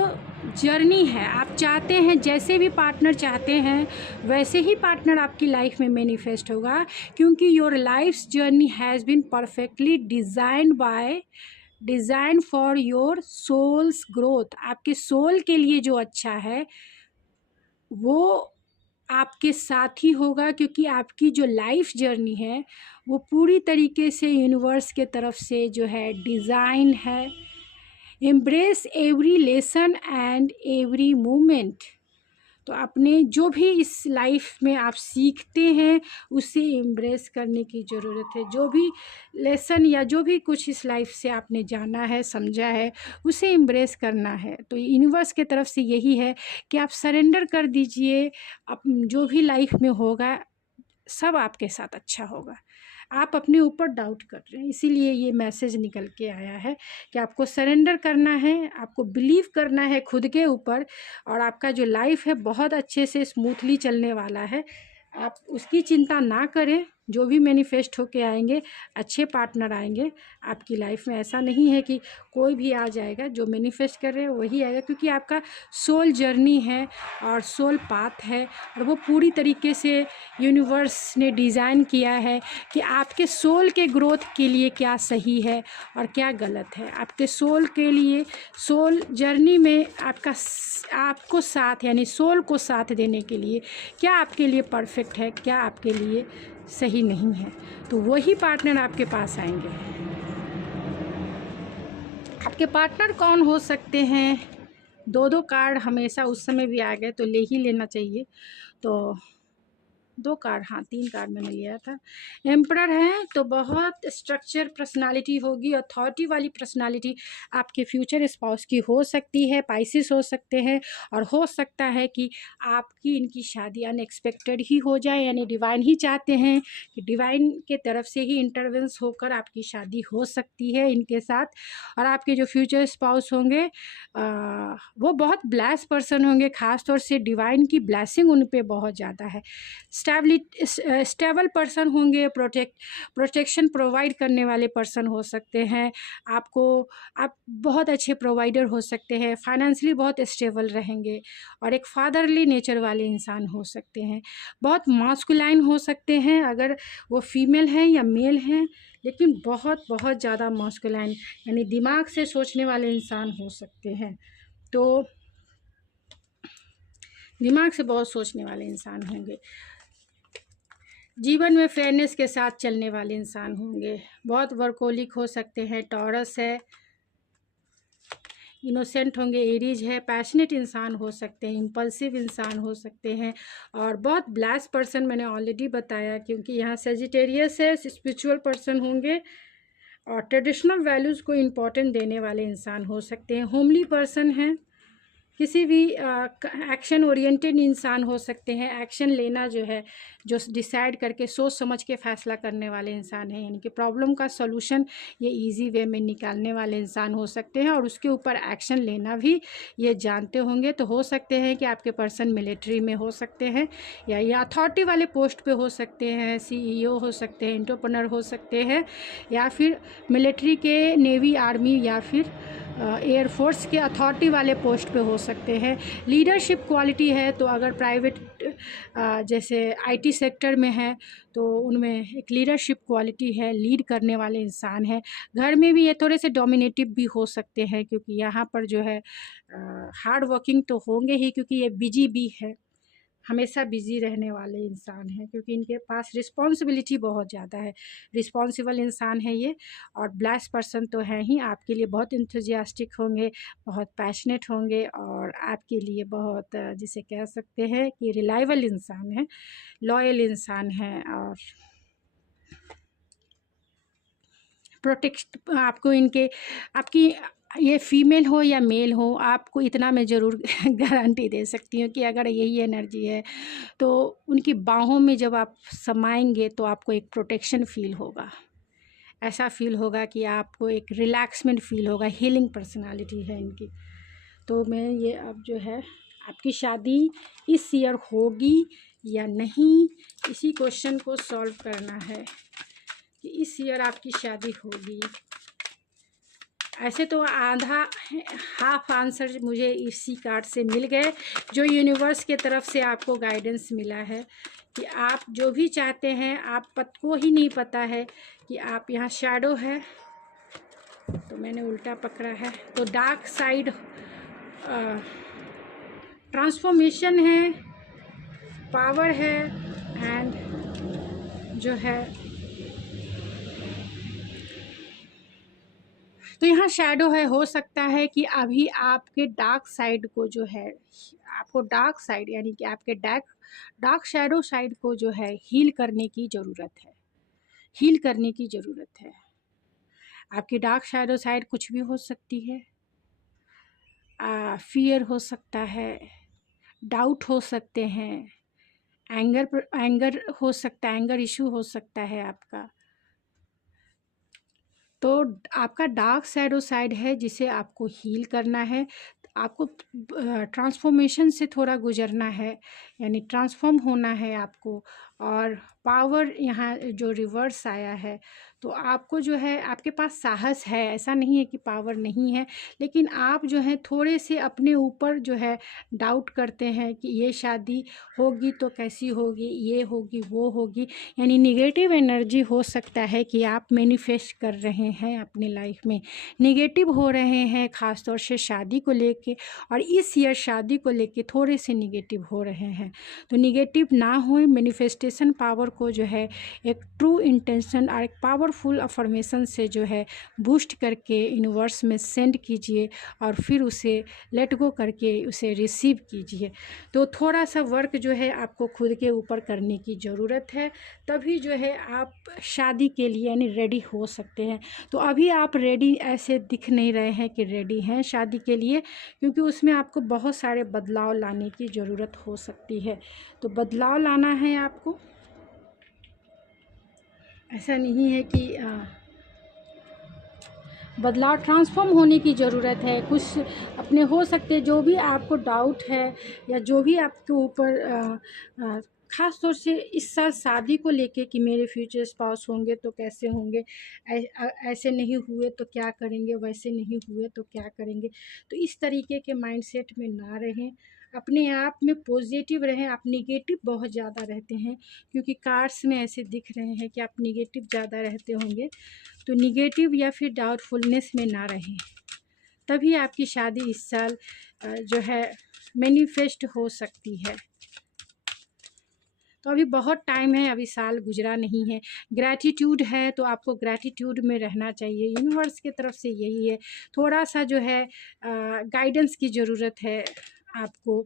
जर्नी है, आप चाहते हैं जैसे भी पार्टनर चाहते हैं वैसे ही पार्टनर आपकी लाइफ में मैनिफेस्ट होगा, क्योंकि your life's journey has been perfectly designed for your soul's growth. आपके सोल के लिए जो अच्छा है वो आपके साथ ही होगा, क्योंकि आपकी जो लाइफ जर्नी है वो पूरी तरीके से यूनिवर्स के तरफ से जो है डिज़ाइन है। Embrace every lesson and every moment. तो अपने जो भी इस लाइफ में आप सीखते हैं उसे एम्ब्रेस करने की ज़रूरत है। जो भी लेसन या जो भी कुछ इस लाइफ से आपने जाना है, समझा है, उसे एम्ब्रेस करना है। तो यूनिवर्स के तरफ से यही है कि आप सरेंडर कर दीजिए, जो भी लाइफ में होगा सब आपके साथ अच्छा होगा। आप अपने ऊपर डाउट कर रहे हैं, इसीलिए ये मैसेज निकल के आया है कि आपको सरेंडर करना है, आपको बिलीव करना है खुद के ऊपर, और आपका जो लाइफ है बहुत अच्छे से स्मूथली चलने वाला है। आप उसकी चिंता ना करें, जो भी मैनिफेस्ट होके आएंगे अच्छे पार्टनर आएंगे आपकी लाइफ में। ऐसा नहीं है कि कोई भी आ जाएगा, जो मैनिफेस्ट कर रहे हैं वही आएगा, क्योंकि आपका सोल जर्नी है और सोल पाथ है, और वो पूरी तरीके से यूनिवर्स ने डिज़ाइन किया है कि आपके सोल के ग्रोथ के लिए क्या सही है और क्या गलत है। आपके सोल के लिए, सोल जर्नी में आपको साथ, यानी सोल को साथ देने के लिए क्या आपके लिए परफेक्ट है, क्या आपके लिए सही नहीं है, तो वही पार्टनर आपके पास आएंगे। आपके पार्टनर कौन हो सकते हैं? 2-2 कार्ड हमेशा उस समय भी आ गए तो ले ही लेना चाहिए। तो 2 कार्ड, हाँ 3 कार्ड मैंने लिया था। एम्परर है तो बहुत स्ट्रक्चर पर्सनालिटी होगी, अथॉरिटी वाली पर्सनालिटी आपके फ्यूचर स्पाउस की हो सकती है, पाइसिस हो सकते हैं, और हो सकता है कि आपकी इनकी शादी अनएक्सपेक्टेड ही हो जाए, यानी डिवाइन ही चाहते हैं कि डिवाइन के तरफ से ही इंटरवेंस होकर आपकी शादी हो सकती है इनके साथ। और आपके जो फ्यूचर स्पाउस होंगे वो बहुत ब्लेस पर्सन होंगे, ख़ास तौर से डिवाइन की ब्लेसिंग उन पे बहुत ज़्यादा है। स्टेबल पर्सन होंगे, प्रोटेक्शन प्रोवाइड करने वाले पर्सन हो सकते हैं। आप बहुत अच्छे प्रोवाइडर हो सकते हैं, फाइनेंशियली बहुत स्टेबल रहेंगे, और एक फादरली नेचर वाले इंसान हो सकते हैं। बहुत मास्कुलाइन हो सकते हैं अगर वो फीमेल हैं या मेल हैं, लेकिन बहुत बहुत ज़्यादा मास्कुलाइन, यानी दिमाग से सोचने वाले इंसान हो सकते हैं। तो दिमाग से बहुत सोचने वाले इंसान होंगे, जीवन में फेयरनेस के साथ चलने वाले इंसान होंगे, बहुत वर्कोलिक हो सकते हैं, टॉरस है, इनोसेंट होंगे, एरीज है, पैशनेट इंसान हो सकते हैं, इम्पल्सिव इंसान हो सकते हैं, और बहुत ब्लेस्ड पर्सन मैंने ऑलरेडी बताया, क्योंकि यहाँ सेजिटेरियस है, स्पिरिचुअल पर्सन होंगे, और ट्रेडिशनल वैल्यूज़ को इम्पोर्टेंट देने वाले इंसान हो सकते हैं, होमली पर्सन हैं, किसी भी एक्शन ओरिएंटेड इंसान हो सकते हैं, एक्शन लेना जो है, जो डिसाइड करके सोच समझ के फ़ैसला करने वाले इंसान हैं, यानी कि प्रॉब्लम का सॉल्यूशन ये इजी वे में निकालने वाले इंसान हो सकते हैं, और उसके ऊपर एक्शन लेना भी ये जानते होंगे। तो हो सकते हैं कि आपके पर्सन मिलिट्री में हो सकते हैं, या अथॉरिटी वाले पोस्ट पे हो सकते हैं, CEO हो सकते हैं, एंटरप्रेन्योर हो सकते हैं, या फिर मिलिट्री के, नेवी, आर्मी, या फिर एयरफोर्स के अथॉरिटी वाले पोस्ट पे हो सकते हैं। लीडरशिप क्वालिटी है तो अगर प्राइवेट जैसे IT सेक्टर में है तो उनमें एक लीडरशिप क्वालिटी है, लीड करने वाले इंसान हैं। घर में भी ये थोड़े से डोमिनेटिव भी हो सकते हैं, क्योंकि यहाँ पर जो है हार्ड वर्किंग तो होंगे ही, क्योंकि ये बिजी भी है, हमेशा बिजी रहने वाले इंसान हैं, क्योंकि इनके पास रिस्पॉन्सिबिलिटी बहुत ज़्यादा है, रिस्पॉन्सिबल इंसान है ये, और ब्लेस पर्सन तो हैं ही, आपके लिए बहुत इंथुजियास्टिक होंगे, बहुत पैशनेट होंगे, और आपके लिए बहुत जिसे कह सकते हैं कि रिलायबल इंसान है, लॉयल इंसान है, और प्रोटेक्ट आपको इनके, आपकी ये फीमेल हो या मेल हो, आपको इतना मैं ज़रूर गारंटी दे सकती हूँ कि अगर यही एनर्जी है तो उनकी बाहों में जब आप समाएंगे तो आपको एक प्रोटेक्शन फ़ील होगा, ऐसा फ़ील होगा कि आपको एक रिलैक्समेंट फ़ील होगा, हीलिंग पर्सनालिटी है इनकी। तो मैं ये अब जो है आपकी शादी इस ईयर होगी या नहीं, इसी क्वेश्चन को सॉल्व करना है कि इस ईयर आपकी शादी होगी। ऐसे तो आधा हाफ आंसर मुझे इसी कार्ड से मिल गए, जो यूनिवर्स के तरफ से आपको गाइडेंस मिला है कि आप जो भी चाहते हैं, आप को ही नहीं पता है कि आप यहाँ शैडो है, तो मैंने उल्टा पकड़ा है, तो डार्क साइड ट्रांसफॉर्मेशन है, पावर है, एंड जो है तो यहाँ शैडो है। हो सकता है कि अभी आपके डार्क साइड को जो है, आपको डार्क साइड यानी कि आपके डार्क शैडो साइड को जो है हील करने की ज़रूरत है, हील करने की ज़रूरत है। आपकी डार्क शैडो साइड कुछ भी हो सकती है, फियर हो सकता है, डाउट हो सकते हैं, एंगर हो सकता है, एंगर इशू हो सकता है आपका। तो आपका डार्क शैडो साइड है जिसे आपको हील करना है। आपको ट्रांसफॉर्मेशन से थोड़ा गुजरना है, यानी ट्रांसफॉर्म होना है आपको। और पावर यहाँ जो रिवर्स आया है, तो आपको जो है आपके पास साहस है, ऐसा नहीं है कि पावर नहीं है, लेकिन आप जो है थोड़े से अपने ऊपर जो है डाउट करते हैं कि ये शादी होगी तो कैसी होगी, ये होगी वो होगी। यानी निगेटिव एनर्जी हो सकता है कि आप मैनिफेस्ट कर रहे हैं अपने लाइफ में, निगेटिव हो रहे हैं ख़ास तौर से शादी को लेके, और इस ईयर शादी को लेके थोड़े से निगेटिव हो रहे हैं। तो निगेटिव ना हो, मैनिफेस्टेशन पावर को जो है एक ट्रू इंटेंशन और एक पावरफुल अफर्मेशन से जो है बूस्ट करके यूनिवर्स में सेंड कीजिए, और फिर उसे लेट गो करके उसे रिसीव कीजिए। तो थोड़ा सा वर्क जो है आपको खुद के ऊपर करने की ज़रूरत है, तभी जो है आप शादी के लिए यानी रेडी हो सकते हैं। तो अभी आप रेडी ऐसे दिख नहीं रहे हैं कि रेडी हैं शादी के लिए, क्योंकि उसमें आपको बहुत सारे बदलाव लाने की ज़रूरत हो सकती है। तो बदलाव लाना है आपको, ऐसा नहीं है कि बदलाव ट्रांसफॉर्म होने की ज़रूरत है। कुछ अपने हो सकते जो भी आपको डाउट है या जो भी आपके ऊपर ख़ास तौर से इस साल शादी को लेके कि मेरे फ्यूचर स्पाउस होंगे तो कैसे होंगे, ऐसे नहीं हुए तो क्या करेंगे, वैसे नहीं हुए तो क्या करेंगे। तो इस तरीके के माइंडसेट में ना रहें, अपने आप में पॉजिटिव रहें। आप निगेटिव बहुत ज़्यादा रहते हैं, क्योंकि कार्ड्स में ऐसे दिख रहे हैं कि आप निगेटिव ज़्यादा रहते होंगे। तो निगेटिव या फिर डाउटफुलनेस में ना रहें, तभी आपकी शादी इस साल जो है मैनिफेस्ट हो सकती है। तो अभी बहुत टाइम है, अभी साल गुजरा नहीं है। ग्रैटिट्यूड है तो आपको ग्रैटिट्यूड में रहना चाहिए, यूनिवर्स की तरफ से यही है। थोड़ा सा जो है गाइडेंस की ज़रूरत है आपको,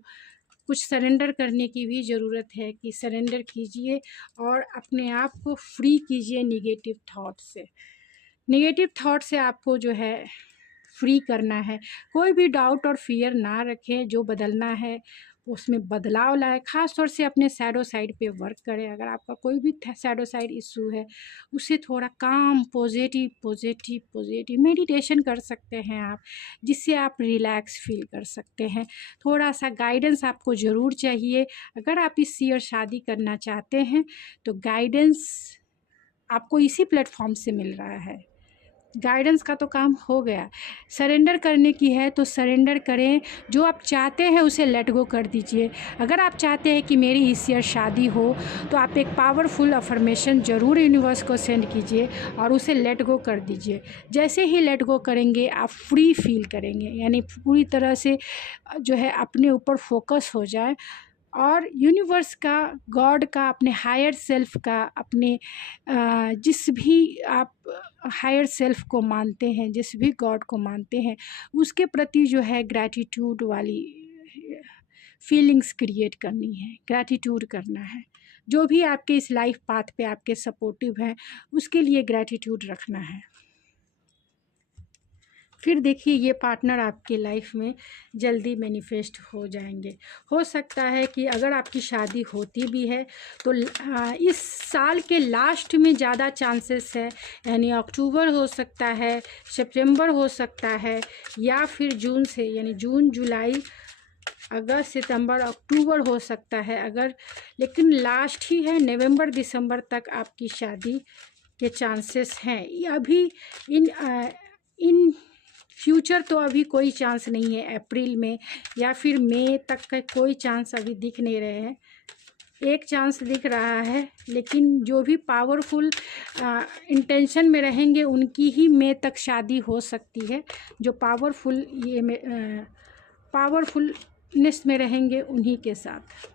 कुछ सरेंडर करने की भी ज़रूरत है कि सरेंडर कीजिए और अपने आप को फ्री कीजिए निगेटिव थॉट से। निगेटिव थॉट से आपको जो है फ्री करना है। कोई भी डाउट और फियर ना रखें, जो बदलना है उसमें बदलाव लाए। ख़ास तौर से अपने शैडो साइड पे वर्क करें। अगर आपका कोई भी शैडो साइड इशू है, उसे थोड़ा काम पॉजिटिव मेडिटेशन कर सकते हैं आप, जिससे आप रिलैक्स फील कर सकते हैं। थोड़ा सा गाइडेंस आपको ज़रूर चाहिए। अगर आप इस ईयर शादी करना चाहते हैं तो गाइडेंस आपको इसी प्लेटफॉर्म से मिल रहा है। गाइडेंस का तो काम हो गया, सरेंडर करने की है तो सरेंडर करें। जो आप चाहते हैं उसे लेट गो कर दीजिए। अगर आप चाहते हैं कि मेरी इस ईयर शादी हो, तो आप एक पावरफुल अफर्मेशन ज़रूर यूनिवर्स को सेंड कीजिए और उसे लेट गो कर दीजिए। जैसे ही लेट गो करेंगे आप फ्री फील करेंगे, यानी पूरी तरह से जो है अपने ऊपर फोकस हो जाए, और यूनिवर्स का, गॉड का, अपने हायर सेल्फ का, अपने जिस भी आप हायर सेल्फ को मानते हैं, जिस भी गॉड को मानते हैं, उसके प्रति जो है ग्रैटिट्यूड वाली फीलिंग्स क्रिएट करनी है, ग्रैटिट्यूड करना है। जो भी आपके इस लाइफ पाथ पे आपके सपोर्टिव हैं, उसके लिए ग्रैटिट्यूड रखना है। फिर देखिए ये पार्टनर आपके लाइफ में जल्दी मैनिफेस्ट हो जाएंगे। हो सकता है कि अगर आपकी शादी होती भी है तो इस साल के लास्ट में ज़्यादा चांसेस है, यानी अक्टूबर हो सकता है, सितंबर हो सकता है, या फिर जून से, यानी जून, जुलाई, अगस्त, सितंबर, अक्टूबर हो सकता है अगर, लेकिन लास्ट ही है, नवंबर दिसंबर तक आपकी शादी के चांसेस हैं। अभी इन फ्यूचर तो अभी कोई चांस नहीं है, अप्रैल में या फिर मई तक का कोई चांस अभी दिख नहीं रहे हैं। एक चांस दिख रहा है, लेकिन जो भी पावरफुल इंटेंशन में रहेंगे उनकी ही मई तक शादी हो सकती है। जो पावरफुलनेस में रहेंगे उन्हीं के साथ।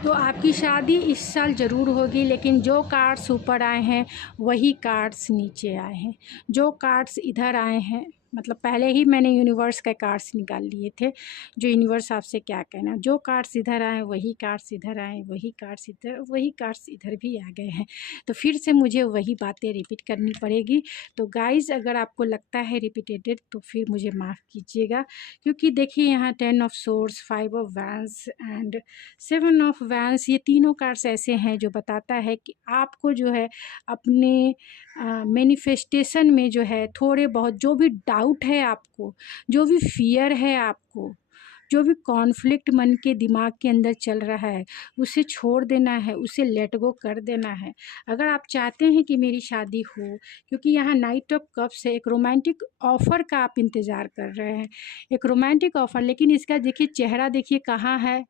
तो आपकी शादी इस साल ज़रूर होगी, लेकिन जो कार्ड्स ऊपर आए हैं वही कार्ड्स नीचे आए हैं। जो कार्ड्स इधर आए हैं मतलब पहले ही मैंने यूनिवर्स के कार्ड्स निकाल लिए थे, जो यूनिवर्स आपसे क्या कहना है। जो कार्ड्स इधर आए वही कार्ड्स इधर आए, वही कार्ड्स इधर, वही कार्ड्स इधर भी आ गए हैं। तो फिर से मुझे वही बातें रिपीट करनी पड़ेगी। तो गाइज़, अगर आपको लगता है रिपीटेटेड तो फिर मुझे माफ़ कीजिएगा, क्योंकि देखिए यहाँ 10 of swords, 5 of vents and 7 of vents, ये तीनों कार्ड्स ऐसे हैं जो बताता है कि आपको जो है अपने मैनिफेस्टेशन में जो है थोड़े बहुत जो भी डाउट है आपको, जो भी फ़ियर है आपको, जो भी कॉन्फ्लिक्ट मन के दिमाग के अंदर चल रहा है, उसे छोड़ देना है, उसे लेट गो कर देना है। अगर आप चाहते हैं कि मेरी शादी हो, क्योंकि यहाँ नाइट ऑफ कप्स है, एक रोमांटिक ऑफ़र का आप इंतज़ार कर रहे हैं, एक रोमांटिक ऑफ़र, लेकिन इसका देखिए चेहरा देखिए कहाँ है,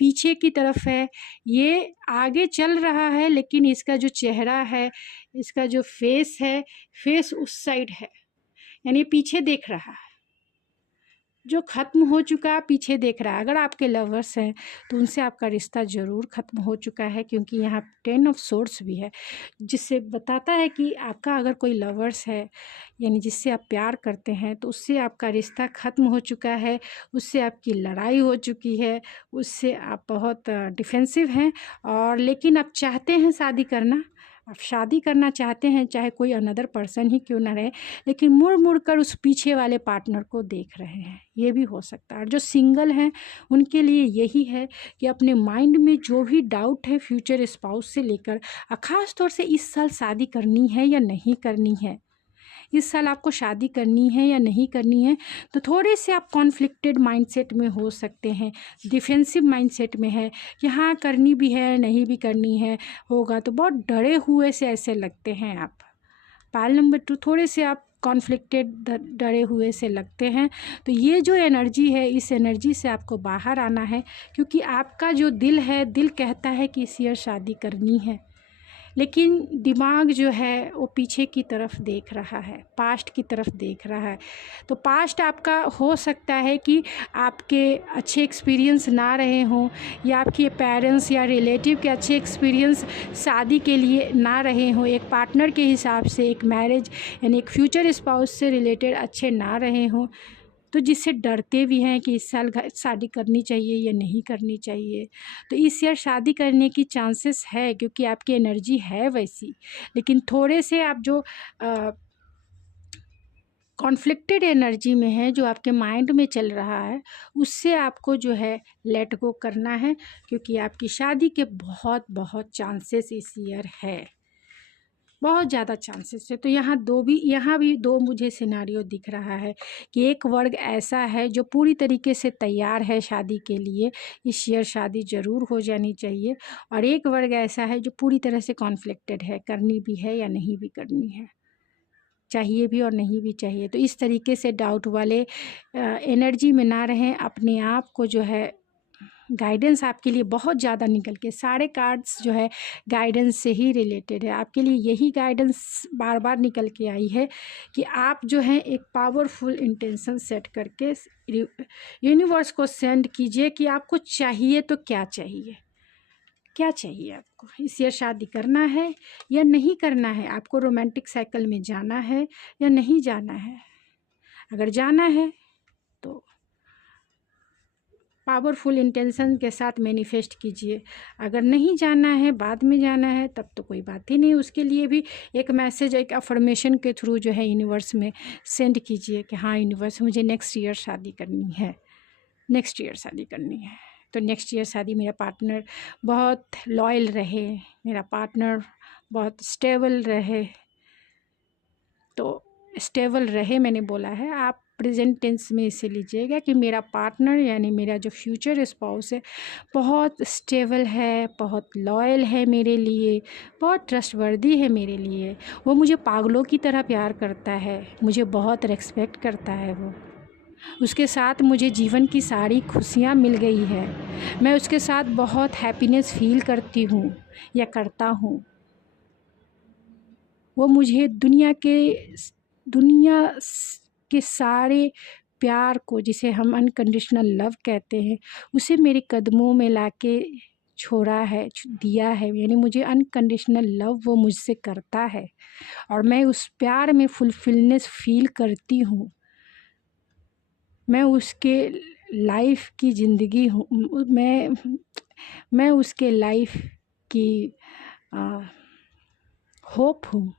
पीछे की तरफ है। ये आगे चल रहा है लेकिन इसका जो चेहरा है, इसका जो फेस है, फेस उस साइड है, यानी पीछे देख रहा है। जो ख़त्म हो चुका पीछे देख रहा है। अगर आपके लवर्स हैं तो उनसे आपका रिश्ता ज़रूर ख़त्म हो चुका है, क्योंकि यहाँ 10 ऑफ सोर्ड्स भी है, जिससे बताता है कि आपका अगर कोई लवर्स है, यानी जिससे आप प्यार करते हैं, तो उससे आपका रिश्ता ख़त्म हो चुका है, उससे आपकी लड़ाई हो चुकी है, उससे आप बहुत डिफेंसिव हैं। और लेकिन आप चाहते हैं शादी करना, आप शादी करना चाहते हैं, चाहे कोई अनदर पर्सन ही क्यों ना रहे, लेकिन मुड़ मुड़ कर उस पीछे वाले पार्टनर को देख रहे हैं। ये भी हो सकता है। और जो सिंगल हैं उनके लिए यही है कि अपने माइंड में जो भी डाउट है फ्यूचर स्पाउस से लेकर, ख़ास तौर से इस साल शादी करनी है या नहीं करनी है, इस साल आपको शादी करनी है या नहीं करनी है, तो थोड़े से आप कॉन्फ्लिक्टेड माइंडसेट में हो सकते हैं, डिफेंसिव माइंडसेट में है कि हाँ करनी भी है नहीं भी करनी है, होगा तो बहुत डरे हुए से ऐसे लगते हैं आप। पायल नंबर 2, थोड़े से आप कॉन्फ्लिक्टेड डरे हुए से लगते हैं। तो ये जो एनर्जी है, इस एनर्जी से आपको बाहर आना है, क्योंकि आपका जो दिल है, दिल कहता है कि इस ईयर शादी करनी है, लेकिन दिमाग जो है वो पीछे की तरफ देख रहा है, पास्ट की तरफ देख रहा है। तो पास्ट आपका हो सकता है कि आपके अच्छे एक्सपीरियंस ना रहे हों, या आपके पेरेंट्स या रिलेटिव के अच्छे एक्सपीरियंस शादी के लिए ना रहे हों, एक पार्टनर के हिसाब से, एक मैरिज यानी एक फ्यूचर स्पाउस से रिलेटेड अच्छे ना रहे हों, तो जिससे डरते भी हैं कि इस साल शादी करनी चाहिए या नहीं करनी चाहिए। तो इस ईयर शादी करने की चांसेस है, क्योंकि आपकी एनर्जी है वैसी, लेकिन थोड़े से आप जो कॉन्फ्लिक्टेड एनर्जी में है, जो आपके माइंड में चल रहा है, उससे आपको जो है लेट गो करना है, क्योंकि आपकी शादी के बहुत बहुत चांसेस इस ईयर है, बहुत ज़्यादा चांसेस है। तो यहाँ भी दो मुझे सिनारियो दिख रहा है कि एक वर्ग ऐसा है जो पूरी तरीके से तैयार है शादी के लिए, इस ईयर शादी ज़रूर हो जानी चाहिए, और एक वर्ग ऐसा है जो पूरी तरह से कॉन्फ्लिक्टेड है, करनी भी है या नहीं भी करनी है, चाहिए भी और नहीं भी चाहिए। तो इस तरीके से डाउट वाले एनर्जी में ना रहें, अपने आप को जो है गाइडेंस आपके लिए बहुत ज़्यादा निकल के, सारे कार्ड्स जो है गाइडेंस से ही रिलेटेड है, आपके लिए यही गाइडेंस बार बार निकल के आई है कि आप जो है एक पावरफुल इंटेंशन सेट करके यूनिवर्स को सेंड कीजिए कि आपको चाहिए तो क्या चाहिए, क्या चाहिए आपको, इस ईयर शादी करना है या नहीं करना है, आपको रोमांटिक साइकिल में जाना है या नहीं जाना है। अगर जाना है तो पावरफुल इंटेंशन के साथ मैनिफेस्ट कीजिए, अगर नहीं जाना है, बाद में जाना है, तब तो कोई बात ही नहीं। उसके लिए भी एक मैसेज, एक अफर्मेशन के थ्रू जो है यूनिवर्स में सेंड कीजिए कि हाँ यूनिवर्स, मुझे नेक्स्ट ईयर शादी करनी है, नेक्स्ट ईयर शादी करनी है। तो नेक्स्ट ईयर शादी, मेरा पार्टनर बहुत लॉयल रहे, मेरा पार्टनर बहुत स्टेबल रहे। तो स्टेबल रहे मैंने बोला है, आप प्रेजेंट टेंस में इसे लीजिएगा कि मेरा पार्टनर यानी मेरा जो फ्यूचर स्पाउस है बहुत स्टेबल है, बहुत लॉयल है मेरे लिए, बहुत ट्रस्टवर्दी है मेरे लिए, वो मुझे पागलों की तरह प्यार करता है, मुझे बहुत रेस्पेक्ट करता है, वो उसके साथ मुझे जीवन की सारी खुशियाँ मिल गई है, मैं उसके साथ बहुत हैप्पीनेस फील करती हूँ या करता हूँ, वो मुझे दुनिया के सारे प्यार को, जिसे हम अनकंडीशनल लव कहते हैं, उसे मेरे कदमों में लाके छोड़ा है, दिया है, यानी मुझे अनकंडीशनल लव वो मुझसे करता है और मैं उस प्यार में फुलफिलनेस फील करती हूँ। मैं उसके लाइफ की ज़िंदगी हूँ, मैं उसके लाइफ की होप हूँ।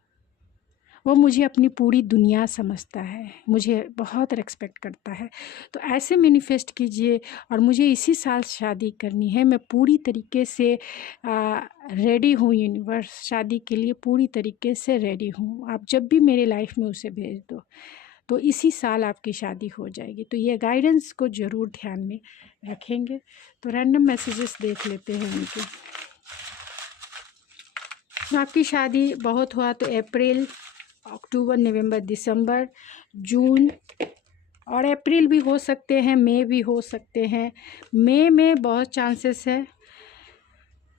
वो मुझे अपनी पूरी दुनिया समझता है, मुझे बहुत रिस्पेक्ट करता है। तो ऐसे मैनिफेस्ट कीजिए। और मुझे इसी साल शादी करनी है, मैं पूरी तरीके से रेडी हूँ, यूनिवर्स शादी के लिए पूरी तरीके से रेडी हूँ, आप जब भी मेरे लाइफ में उसे भेज दो तो इसी साल आपकी शादी हो जाएगी। तो ये गाइडेंस को ज़रूर ध्यान में रखेंगे। तो रैंडम मैसेजेस देख लेते हैं उनके। तो आपकी शादी बहुत हुआ तो अप्रैल, अक्टूबर, नवंबर, दिसंबर, जून और अप्रैल भी हो सकते हैं, मई भी हो सकते हैं। मई में बहुत चांसेस है,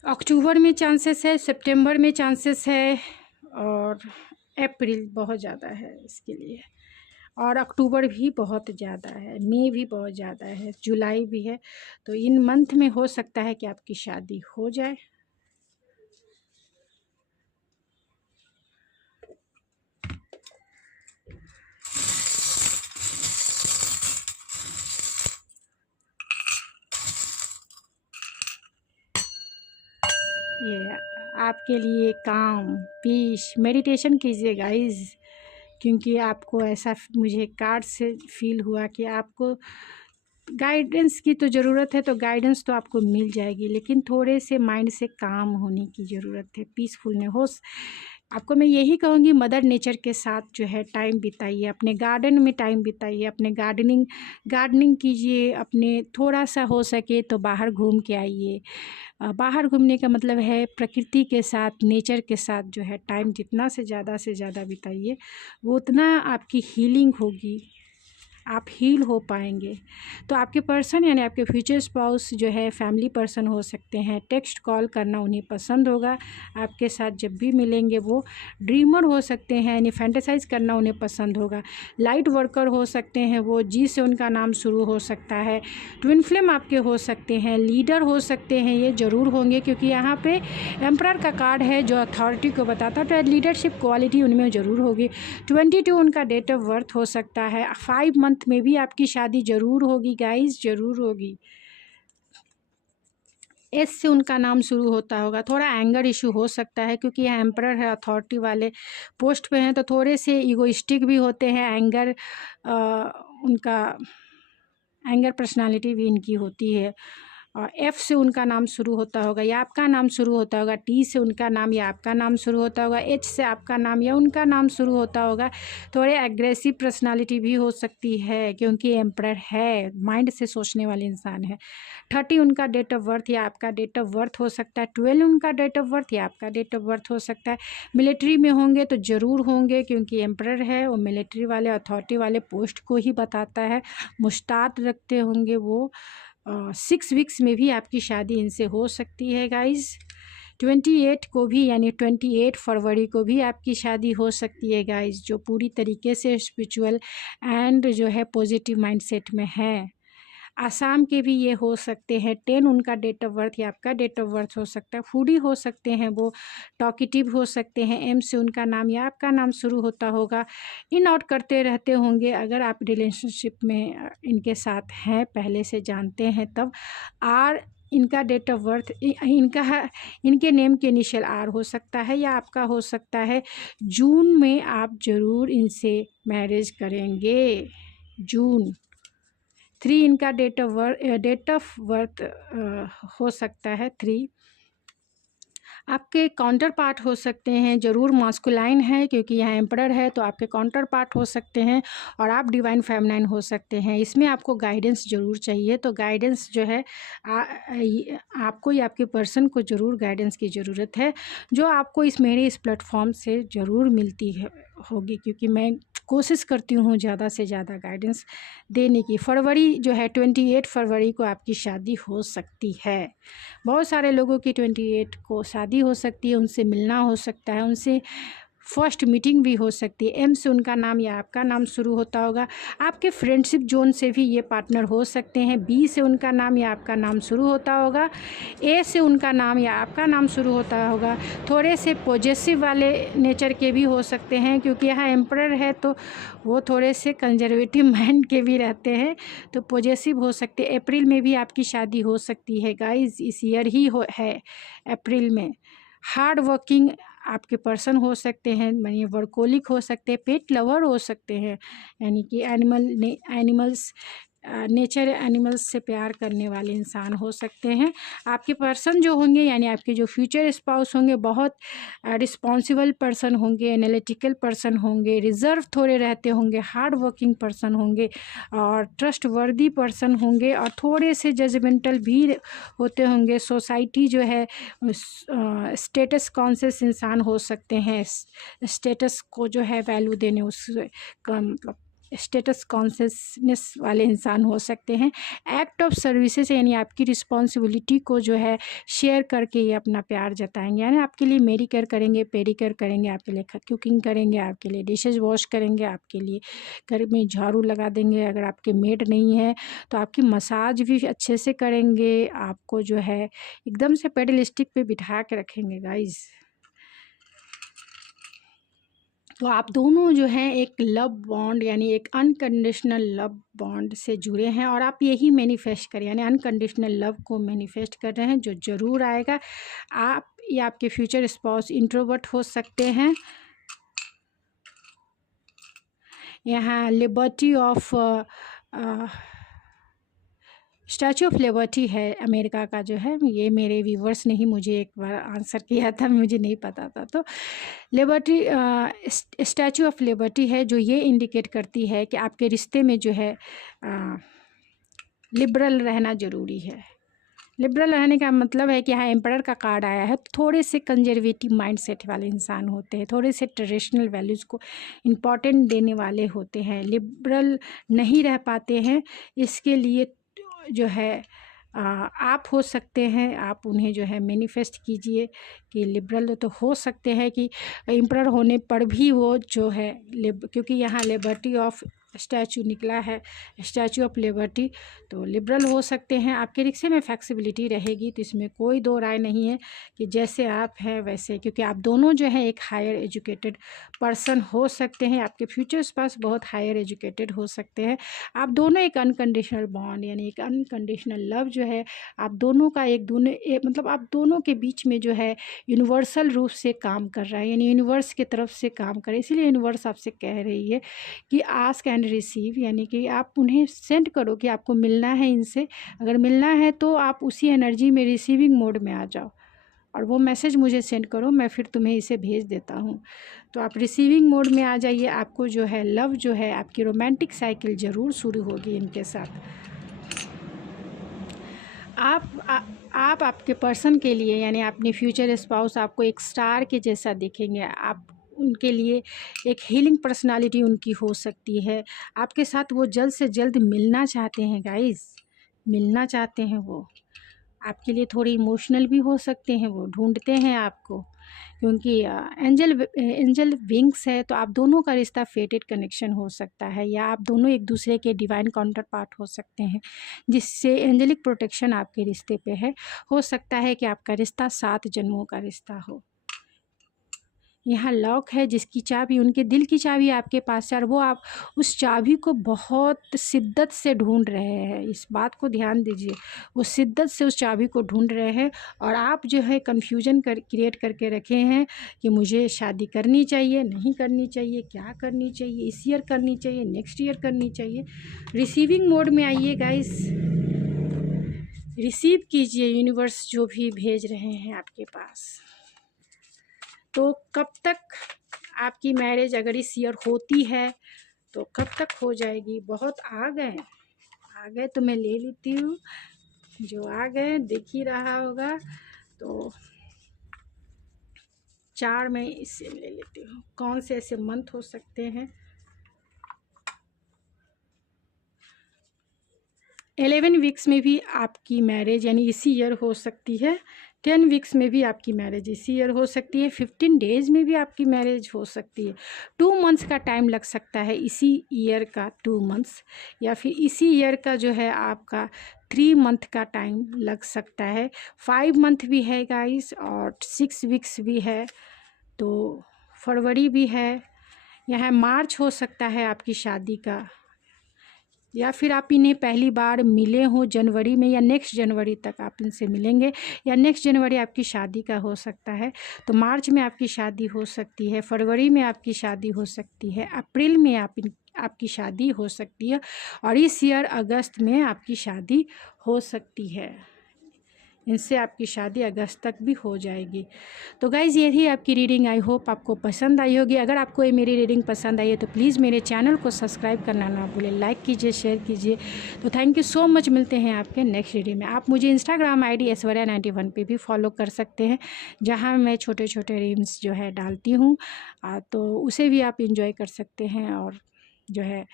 अक्टूबर में चांसेस है, सितंबर में चांसेस है और अप्रैल बहुत ज़्यादा है इसके लिए। और अक्टूबर भी बहुत ज़्यादा है, मई भी बहुत ज़्यादा है, जुलाई भी है। तो इन मंथ में हो सकता है कि आपकी शादी हो जाए। ये आपके लिए काम, पीस, मेडिटेशन कीजिए गाइस, क्योंकि आपको ऐसा मुझे कार्ड से फील हुआ कि आपको गाइडेंस की तो ज़रूरत है। तो गाइडेंस तो आपको मिल जाएगी, लेकिन थोड़े से माइंड से काम होने की ज़रूरत है, पीसफुलनेस हो। आपको मैं यही कहूँगी, मदर नेचर के साथ जो है टाइम बिताइए, अपने गार्डन में टाइम बिताइए, अपने गार्डनिंग कीजिए, अपने थोड़ा सा हो सके तो बाहर घूम के आइए। बाहर घूमने का मतलब है प्रकृति के साथ, नेचर के साथ जो है टाइम जितना से ज़्यादा बिताइए, वो उतना आपकी हीलिंग होगी, आप हील हो पाएंगे। तो आपके पर्सन यानी आपके फ्यूचर स्पाउस जो है फैमिली पर्सन हो सकते हैं। टेक्स्ट कॉल करना उन्हें पसंद होगा, आपके साथ जब भी मिलेंगे वो ड्रीमर हो सकते हैं, यानी फैंटेसाइज करना उन्हें पसंद होगा। लाइट वर्कर हो सकते हैं वो, जी से उनका नाम शुरू हो सकता है। ट्विन फ्लेम आपके हो सकते हैं, लीडर हो सकते हैं, ये ज़रूर होंगे क्योंकि यहाँ पे एम्परर का कार्ड है जो अथॉरिटी को बताता है। तो लीडरशिप क्वालिटी उनमें ज़रूर होगी। 22 उनका डेट ऑफ बर्थ हो सकता है। 5 मंथ में भी आपकी शादी ज़रूर होगी गाइस, ज़रूर होगी। एस से उनका नाम शुरू होता होगा। थोड़ा एंगर इशू हो सकता है क्योंकि यह एम्परर है, अथॉरिटी वाले पोस्ट पे हैं, तो थोड़े से ईगोइस्टिक भी होते हैं। उनका एंगर पर्सनालिटी भी इनकी होती है। और एफ़ से उनका नाम शुरू होता होगा या आपका नाम शुरू होता होगा। टी से उनका नाम या आपका नाम शुरू होता होगा। एच से आपका नाम या उनका नाम शुरू होता होगा। थोड़े एग्रेसिव पर्सनालिटी भी हो सकती है क्योंकि एम्परर है, माइंड से सोचने वाले इंसान है। 30 उनका डेट ऑफ बर्थ या आपका डेट ऑफ बर्थ हो सकता है। 12 उनका डेट ऑफ बर्थ या आपका डेट ऑफ बर्थ हो सकता है। मिलिट्री में होंगे तो ज़रूर होंगे क्योंकि एम्परर है, वो मिलिट्री वाले अथॉरिटी वाले पोस्ट को ही बताता है। मुश्तात रखते होंगे वो। 6 वीक्स में भी आपकी शादी इनसे हो सकती है गाइज़। 28 को भी यानी 28 फरवरी को भी आपकी शादी हो सकती है गाइज़, जो पूरी तरीके से स्पिरिचुअल एंड जो है पॉजिटिव माइंडसेट में है। आसाम के भी ये हो सकते हैं। 10 उनका डेट ऑफ बर्थ या आपका डेट ऑफ बर्थ हो सकता है। फूडी हो सकते हैं वो, टॉकेटिव हो सकते हैं। एम से उनका नाम या आपका नाम शुरू होता होगा। इन आउट करते रहते होंगे अगर आप रिलेशनशिप में इनके साथ हैं, पहले से जानते हैं तब। आर इनका डेट ऑफ बर्थ, इनके नेम के इनिशियल आर हो सकता है या आपका हो सकता है। जून में आप ज़रूर इनसे मैरिज करेंगे, जून। 3 इनका डेट ऑफ बर्थ हो सकता है 3। आपके काउंटर पार्ट हो सकते हैं, ज़रूर मास्कुलाइन है क्योंकि यहाँ एम्परर है, तो आपके काउंटर पार्ट हो सकते हैं और आप डिवाइन फेमिनाइन हो सकते हैं। इसमें आपको गाइडेंस ज़रूर चाहिए। तो गाइडेंस जो है आपको या आपके पर्सन को ज़रूर गाइडेंस की ज़रूरत है, जो आपको इस प्लेटफॉर्म से ज़रूर मिलती है होगी, क्योंकि मैं कोशिश करती हूँ ज़्यादा से ज़्यादा गाइडेंस देने की। फरवरी जो है 28 फरवरी को आपकी शादी हो सकती है। बहुत सारे लोगों की 28 को शादी हो सकती है, उनसे मिलना हो सकता है, उनसे फर्स्ट मीटिंग भी हो सकती है। एम से उनका नाम या आपका नाम शुरू होता होगा। आपके फ्रेंडशिप जोन से भी ये पार्टनर हो सकते हैं। बी से उनका नाम या आपका नाम शुरू होता होगा। ए से उनका नाम या आपका नाम शुरू होता होगा। थोड़े से पॉजेसिव वाले नेचर के भी हो सकते हैं, क्योंकि यहाँ एम्परर है तो वो थोड़े से कंजर्वेटिव माइंड के भी रहते हैं, तो पॉजेसिव हो सकते हैं। अप्रैल में भी आपकी शादी हो सकती है गाइस, इस ईयर ही है अप्रैल में। हार्ड वर्किंग आपके पर्सन हो सकते हैं, मानिए वर्कोलिक हो सकते हैं, पेट लवर हो सकते हैं, यानी कि एनिमल्स नेचर एनिमल्स से प्यार करने वाले इंसान हो सकते हैं। आपके पर्सन जो होंगे, यानी आपके जो फ्यूचर स्पाउस होंगे, बहुत रिस्पॉन्सिबल पर्सन होंगे, एनालिटिकल पर्सन होंगे, रिजर्व थोड़े रहते होंगे, हार्ड वर्किंग पर्सन होंगे और ट्रस्ट वर्दी पर्सन होंगे, और थोड़े से जजमेंटल भी होते होंगे। सोसाइटी जो है स्टेटस कॉन्शियस इंसान हो सकते हैं, स्टेटस को जो है वैल्यू देने उस मतलब स्टेटस कॉन्शियसनेस वाले इंसान हो सकते हैं। एक्ट ऑफ सर्विसेज यानी आपकी रिस्पॉन्सिबिलिटी को जो है शेयर करके ये अपना प्यार जताएंगे, यानी आपके लिए मेरी केयर करेंगे, पेरी केयर करेंगे, आपके लिए कुकिंग करेंगे, आपके लिए डिशेज वॉश करेंगे, आपके लिए घर में झाड़ू लगा देंगे, अगर आपके मेड नहीं है तो आपकी मसाज भी अच्छे से करेंगे, आपको जो है एकदम से पेडलिस्टिक पे बिठा के रखेंगे गाइज। तो आप दोनों जो हैं एक लव बॉन्ड यानी एक अनकंडीशनल लव बॉन्ड से जुड़े हैं, और आप यही मैनिफेस्ट करें, यानी अनकंडीशनल लव को मैनिफेस्ट कर रहे हैं जो ज़रूर आएगा। आप या आपके फ्यूचर स्पाउस इंट्रोवर्ट हो सकते हैं। यहाँ liberty of statute of liberty है अमेरिका का जो है, ये मेरे व्यूवर्स ने ही मुझे एक बार आंसर किया था, मुझे नहीं पता था। तो लिबर्टी स्टैचू ऑफ लिबर्टी है जो ये इंडिकेट करती है कि आपके रिश्ते में जो है लिबरल रहना ज़रूरी है। लिबरल रहने का मतलब है कि यहाँ एम्परर का कार्ड आया है, तो थोड़े से कंजर्वेटिव माइंड सेट वाले इंसान होते हैं, थोड़े से ट्रेडिशनल वैल्यूज़ को इम्पॉर्टेंट देने वाले होते हैं, लिबरल नहीं रह पाते हैं। इसके लिए जो है आप हो सकते हैं, आप उन्हें जो है मैनिफेस्ट कीजिए कि लिबरल तो हो सकते हैं कि एम्परर होने पर भी वो जो है क्योंकि यहाँ लिबर्टी ऑफ स्टैचू निकला है, स्टैचू ऑफ लिबर्टी, तो लिबरल हो सकते हैं। आपके रिक्शे में फ्लेक्सिबिलिटी रहेगी, तो इसमें कोई दो राय नहीं है कि जैसे आप हैं वैसे, क्योंकि आप दोनों जो है एक हायर एजुकेटेड पर्सन हो सकते हैं, आपके फ्यूचर स्पाउस बहुत हायर एजुकेटेड हो सकते हैं। आप दोनों एक अनकंडीशनल बॉन्ड यानी एक अनकंडीशनल लव जो है आप दोनों का मतलब आप दोनों के बीच में जो है यूनिवर्सल रूप से काम कर रहा है, यानी यूनिवर्स की तरफ से काम कर रहा है। इसीलिए यूनिवर्स आपसे कह रही है कि आस्क एंड रिसीव, यानी कि आप उन्हें सेंड करो कि आपको मिलना है इनसे, अगर मिलना है तो आप उसी एनर्जी में रिसीविंग मोड में आ जाओ और वो मैसेज मुझे सेंड करो, मैं फिर तुम्हें इसे भेज देता हूँ। तो आप रिसीविंग मोड में आ जाइए, आपको जो है लव जो है आपकी रोमांटिक साइकिल ज़रूर शुरू होगी इनके साथ। आप आपके पर्सन के लिए यानी अपने फ्यूचर स्पाउस आपको एक स्टार के जैसा दिखेंगे। आप उनके लिए एक हीलिंग पर्सनालिटी उनकी हो सकती है। आपके साथ वो जल्द से जल्द मिलना चाहते हैं गाइस, मिलना चाहते हैं वो। आपके लिए थोड़े इमोशनल भी हो सकते हैं, वो ढूंढते हैं आपको, क्योंकि एंजल विंग्स है, तो आप दोनों का रिश्ता फेटेड कनेक्शन हो सकता है, या आप दोनों एक दूसरे के डिवाइन काउंटर पार्ट हो सकते हैं, जिससे एंजेलिक प्रोटेक्शन आपके रिश्ते पे है। हो सकता है कि आपका रिश्ता 7 जन्मों का रिश्ता हो। यहाँ लॉक है जिसकी चाबी, उनके दिल की चाबी आपके पास है, और वो आप उस चाबी को बहुत शिद्दत से ढूंढ रहे हैं। इस बात को ध्यान दीजिए, वो शिद्दत से उस चाबी को ढूंढ रहे हैं, और आप जो है कन्फ्यूजन क्रिएट करके रखे हैं कि मुझे शादी करनी चाहिए, नहीं करनी चाहिए, क्या करनी चाहिए, इस ईयर करनी चाहिए, नेक्स्ट ईयर करनी चाहिए। रिसीविंग मोड में आइए गाइस, रिसीव कीजिए यूनिवर्स जो भी भेज रहे हैं आपके पास। तो कब तक आपकी मैरिज अगर इस ईयर होती है तो कब तक हो जाएगी? बहुत आ गए तो मैं ले लेती हूँ, जो आ गए दिख ही रहा होगा, तो 4 मैं इससे ले लेती हूँ। कौन से ऐसे मंथ हो सकते हैं? 11 वीक्स में भी आपकी मैरिज यानी इसी ईयर हो सकती है, 10 वीक्स में भी आपकी मैरिज इसी ईयर हो सकती है, 15 डेज़ में भी आपकी मैरिज हो सकती है, 2 मंथ्स का टाइम लग सकता है इसी ईयर का, 2 मंथ्स, या फिर इसी ईयर का जो है आपका 3 मंथ का टाइम लग सकता है, 5 मंथ भी है गाइस और 6 वीक्स भी है, तो फरवरी भी है, यह मार्च हो सकता है आपकी शादी का, या फिर आप इन्हें पहली बार मिले हो जनवरी में, या नेक्स्ट जनवरी तक आप इनसे मिलेंगे, या नेक्स्ट जनवरी आपकी शादी का हो सकता है, तो मार्च में आपकी शादी हो सकती है, फरवरी में आपकी शादी हो सकती है, अप्रैल में आपकी शादी हो सकती है, और इस ईयर अगस्त में आपकी शादी हो सकती है। इनसे आपकी शादी अगस्त तक भी हो जाएगी। तो गाइज़ ये थी आपकी रीडिंग, आई होप आपको पसंद आई होगी। अगर आपको ये मेरी रीडिंग पसंद आई है तो प्लीज़ मेरे चैनल को सब्सक्राइब करना ना भूलें, लाइक कीजिए, शेयर कीजिए। तो थैंक यू सो मच, मिलते हैं आपके नेक्स्ट रीडिंग में। आप मुझे इंस्टाग्राम ID ऐश्वर्या91 पे भी फॉलो कर सकते हैं, जहाँ मैं छोटे छोटे रील्स जो है डालती हूँ, तो उसे भी आप इंजॉय कर सकते हैं। और जो है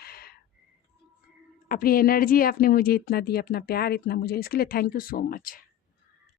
अपनी एनर्जी आपने मुझे इतना दी, अपना प्यार इतना मुझे, इसके लिए थैंक यू सो मच।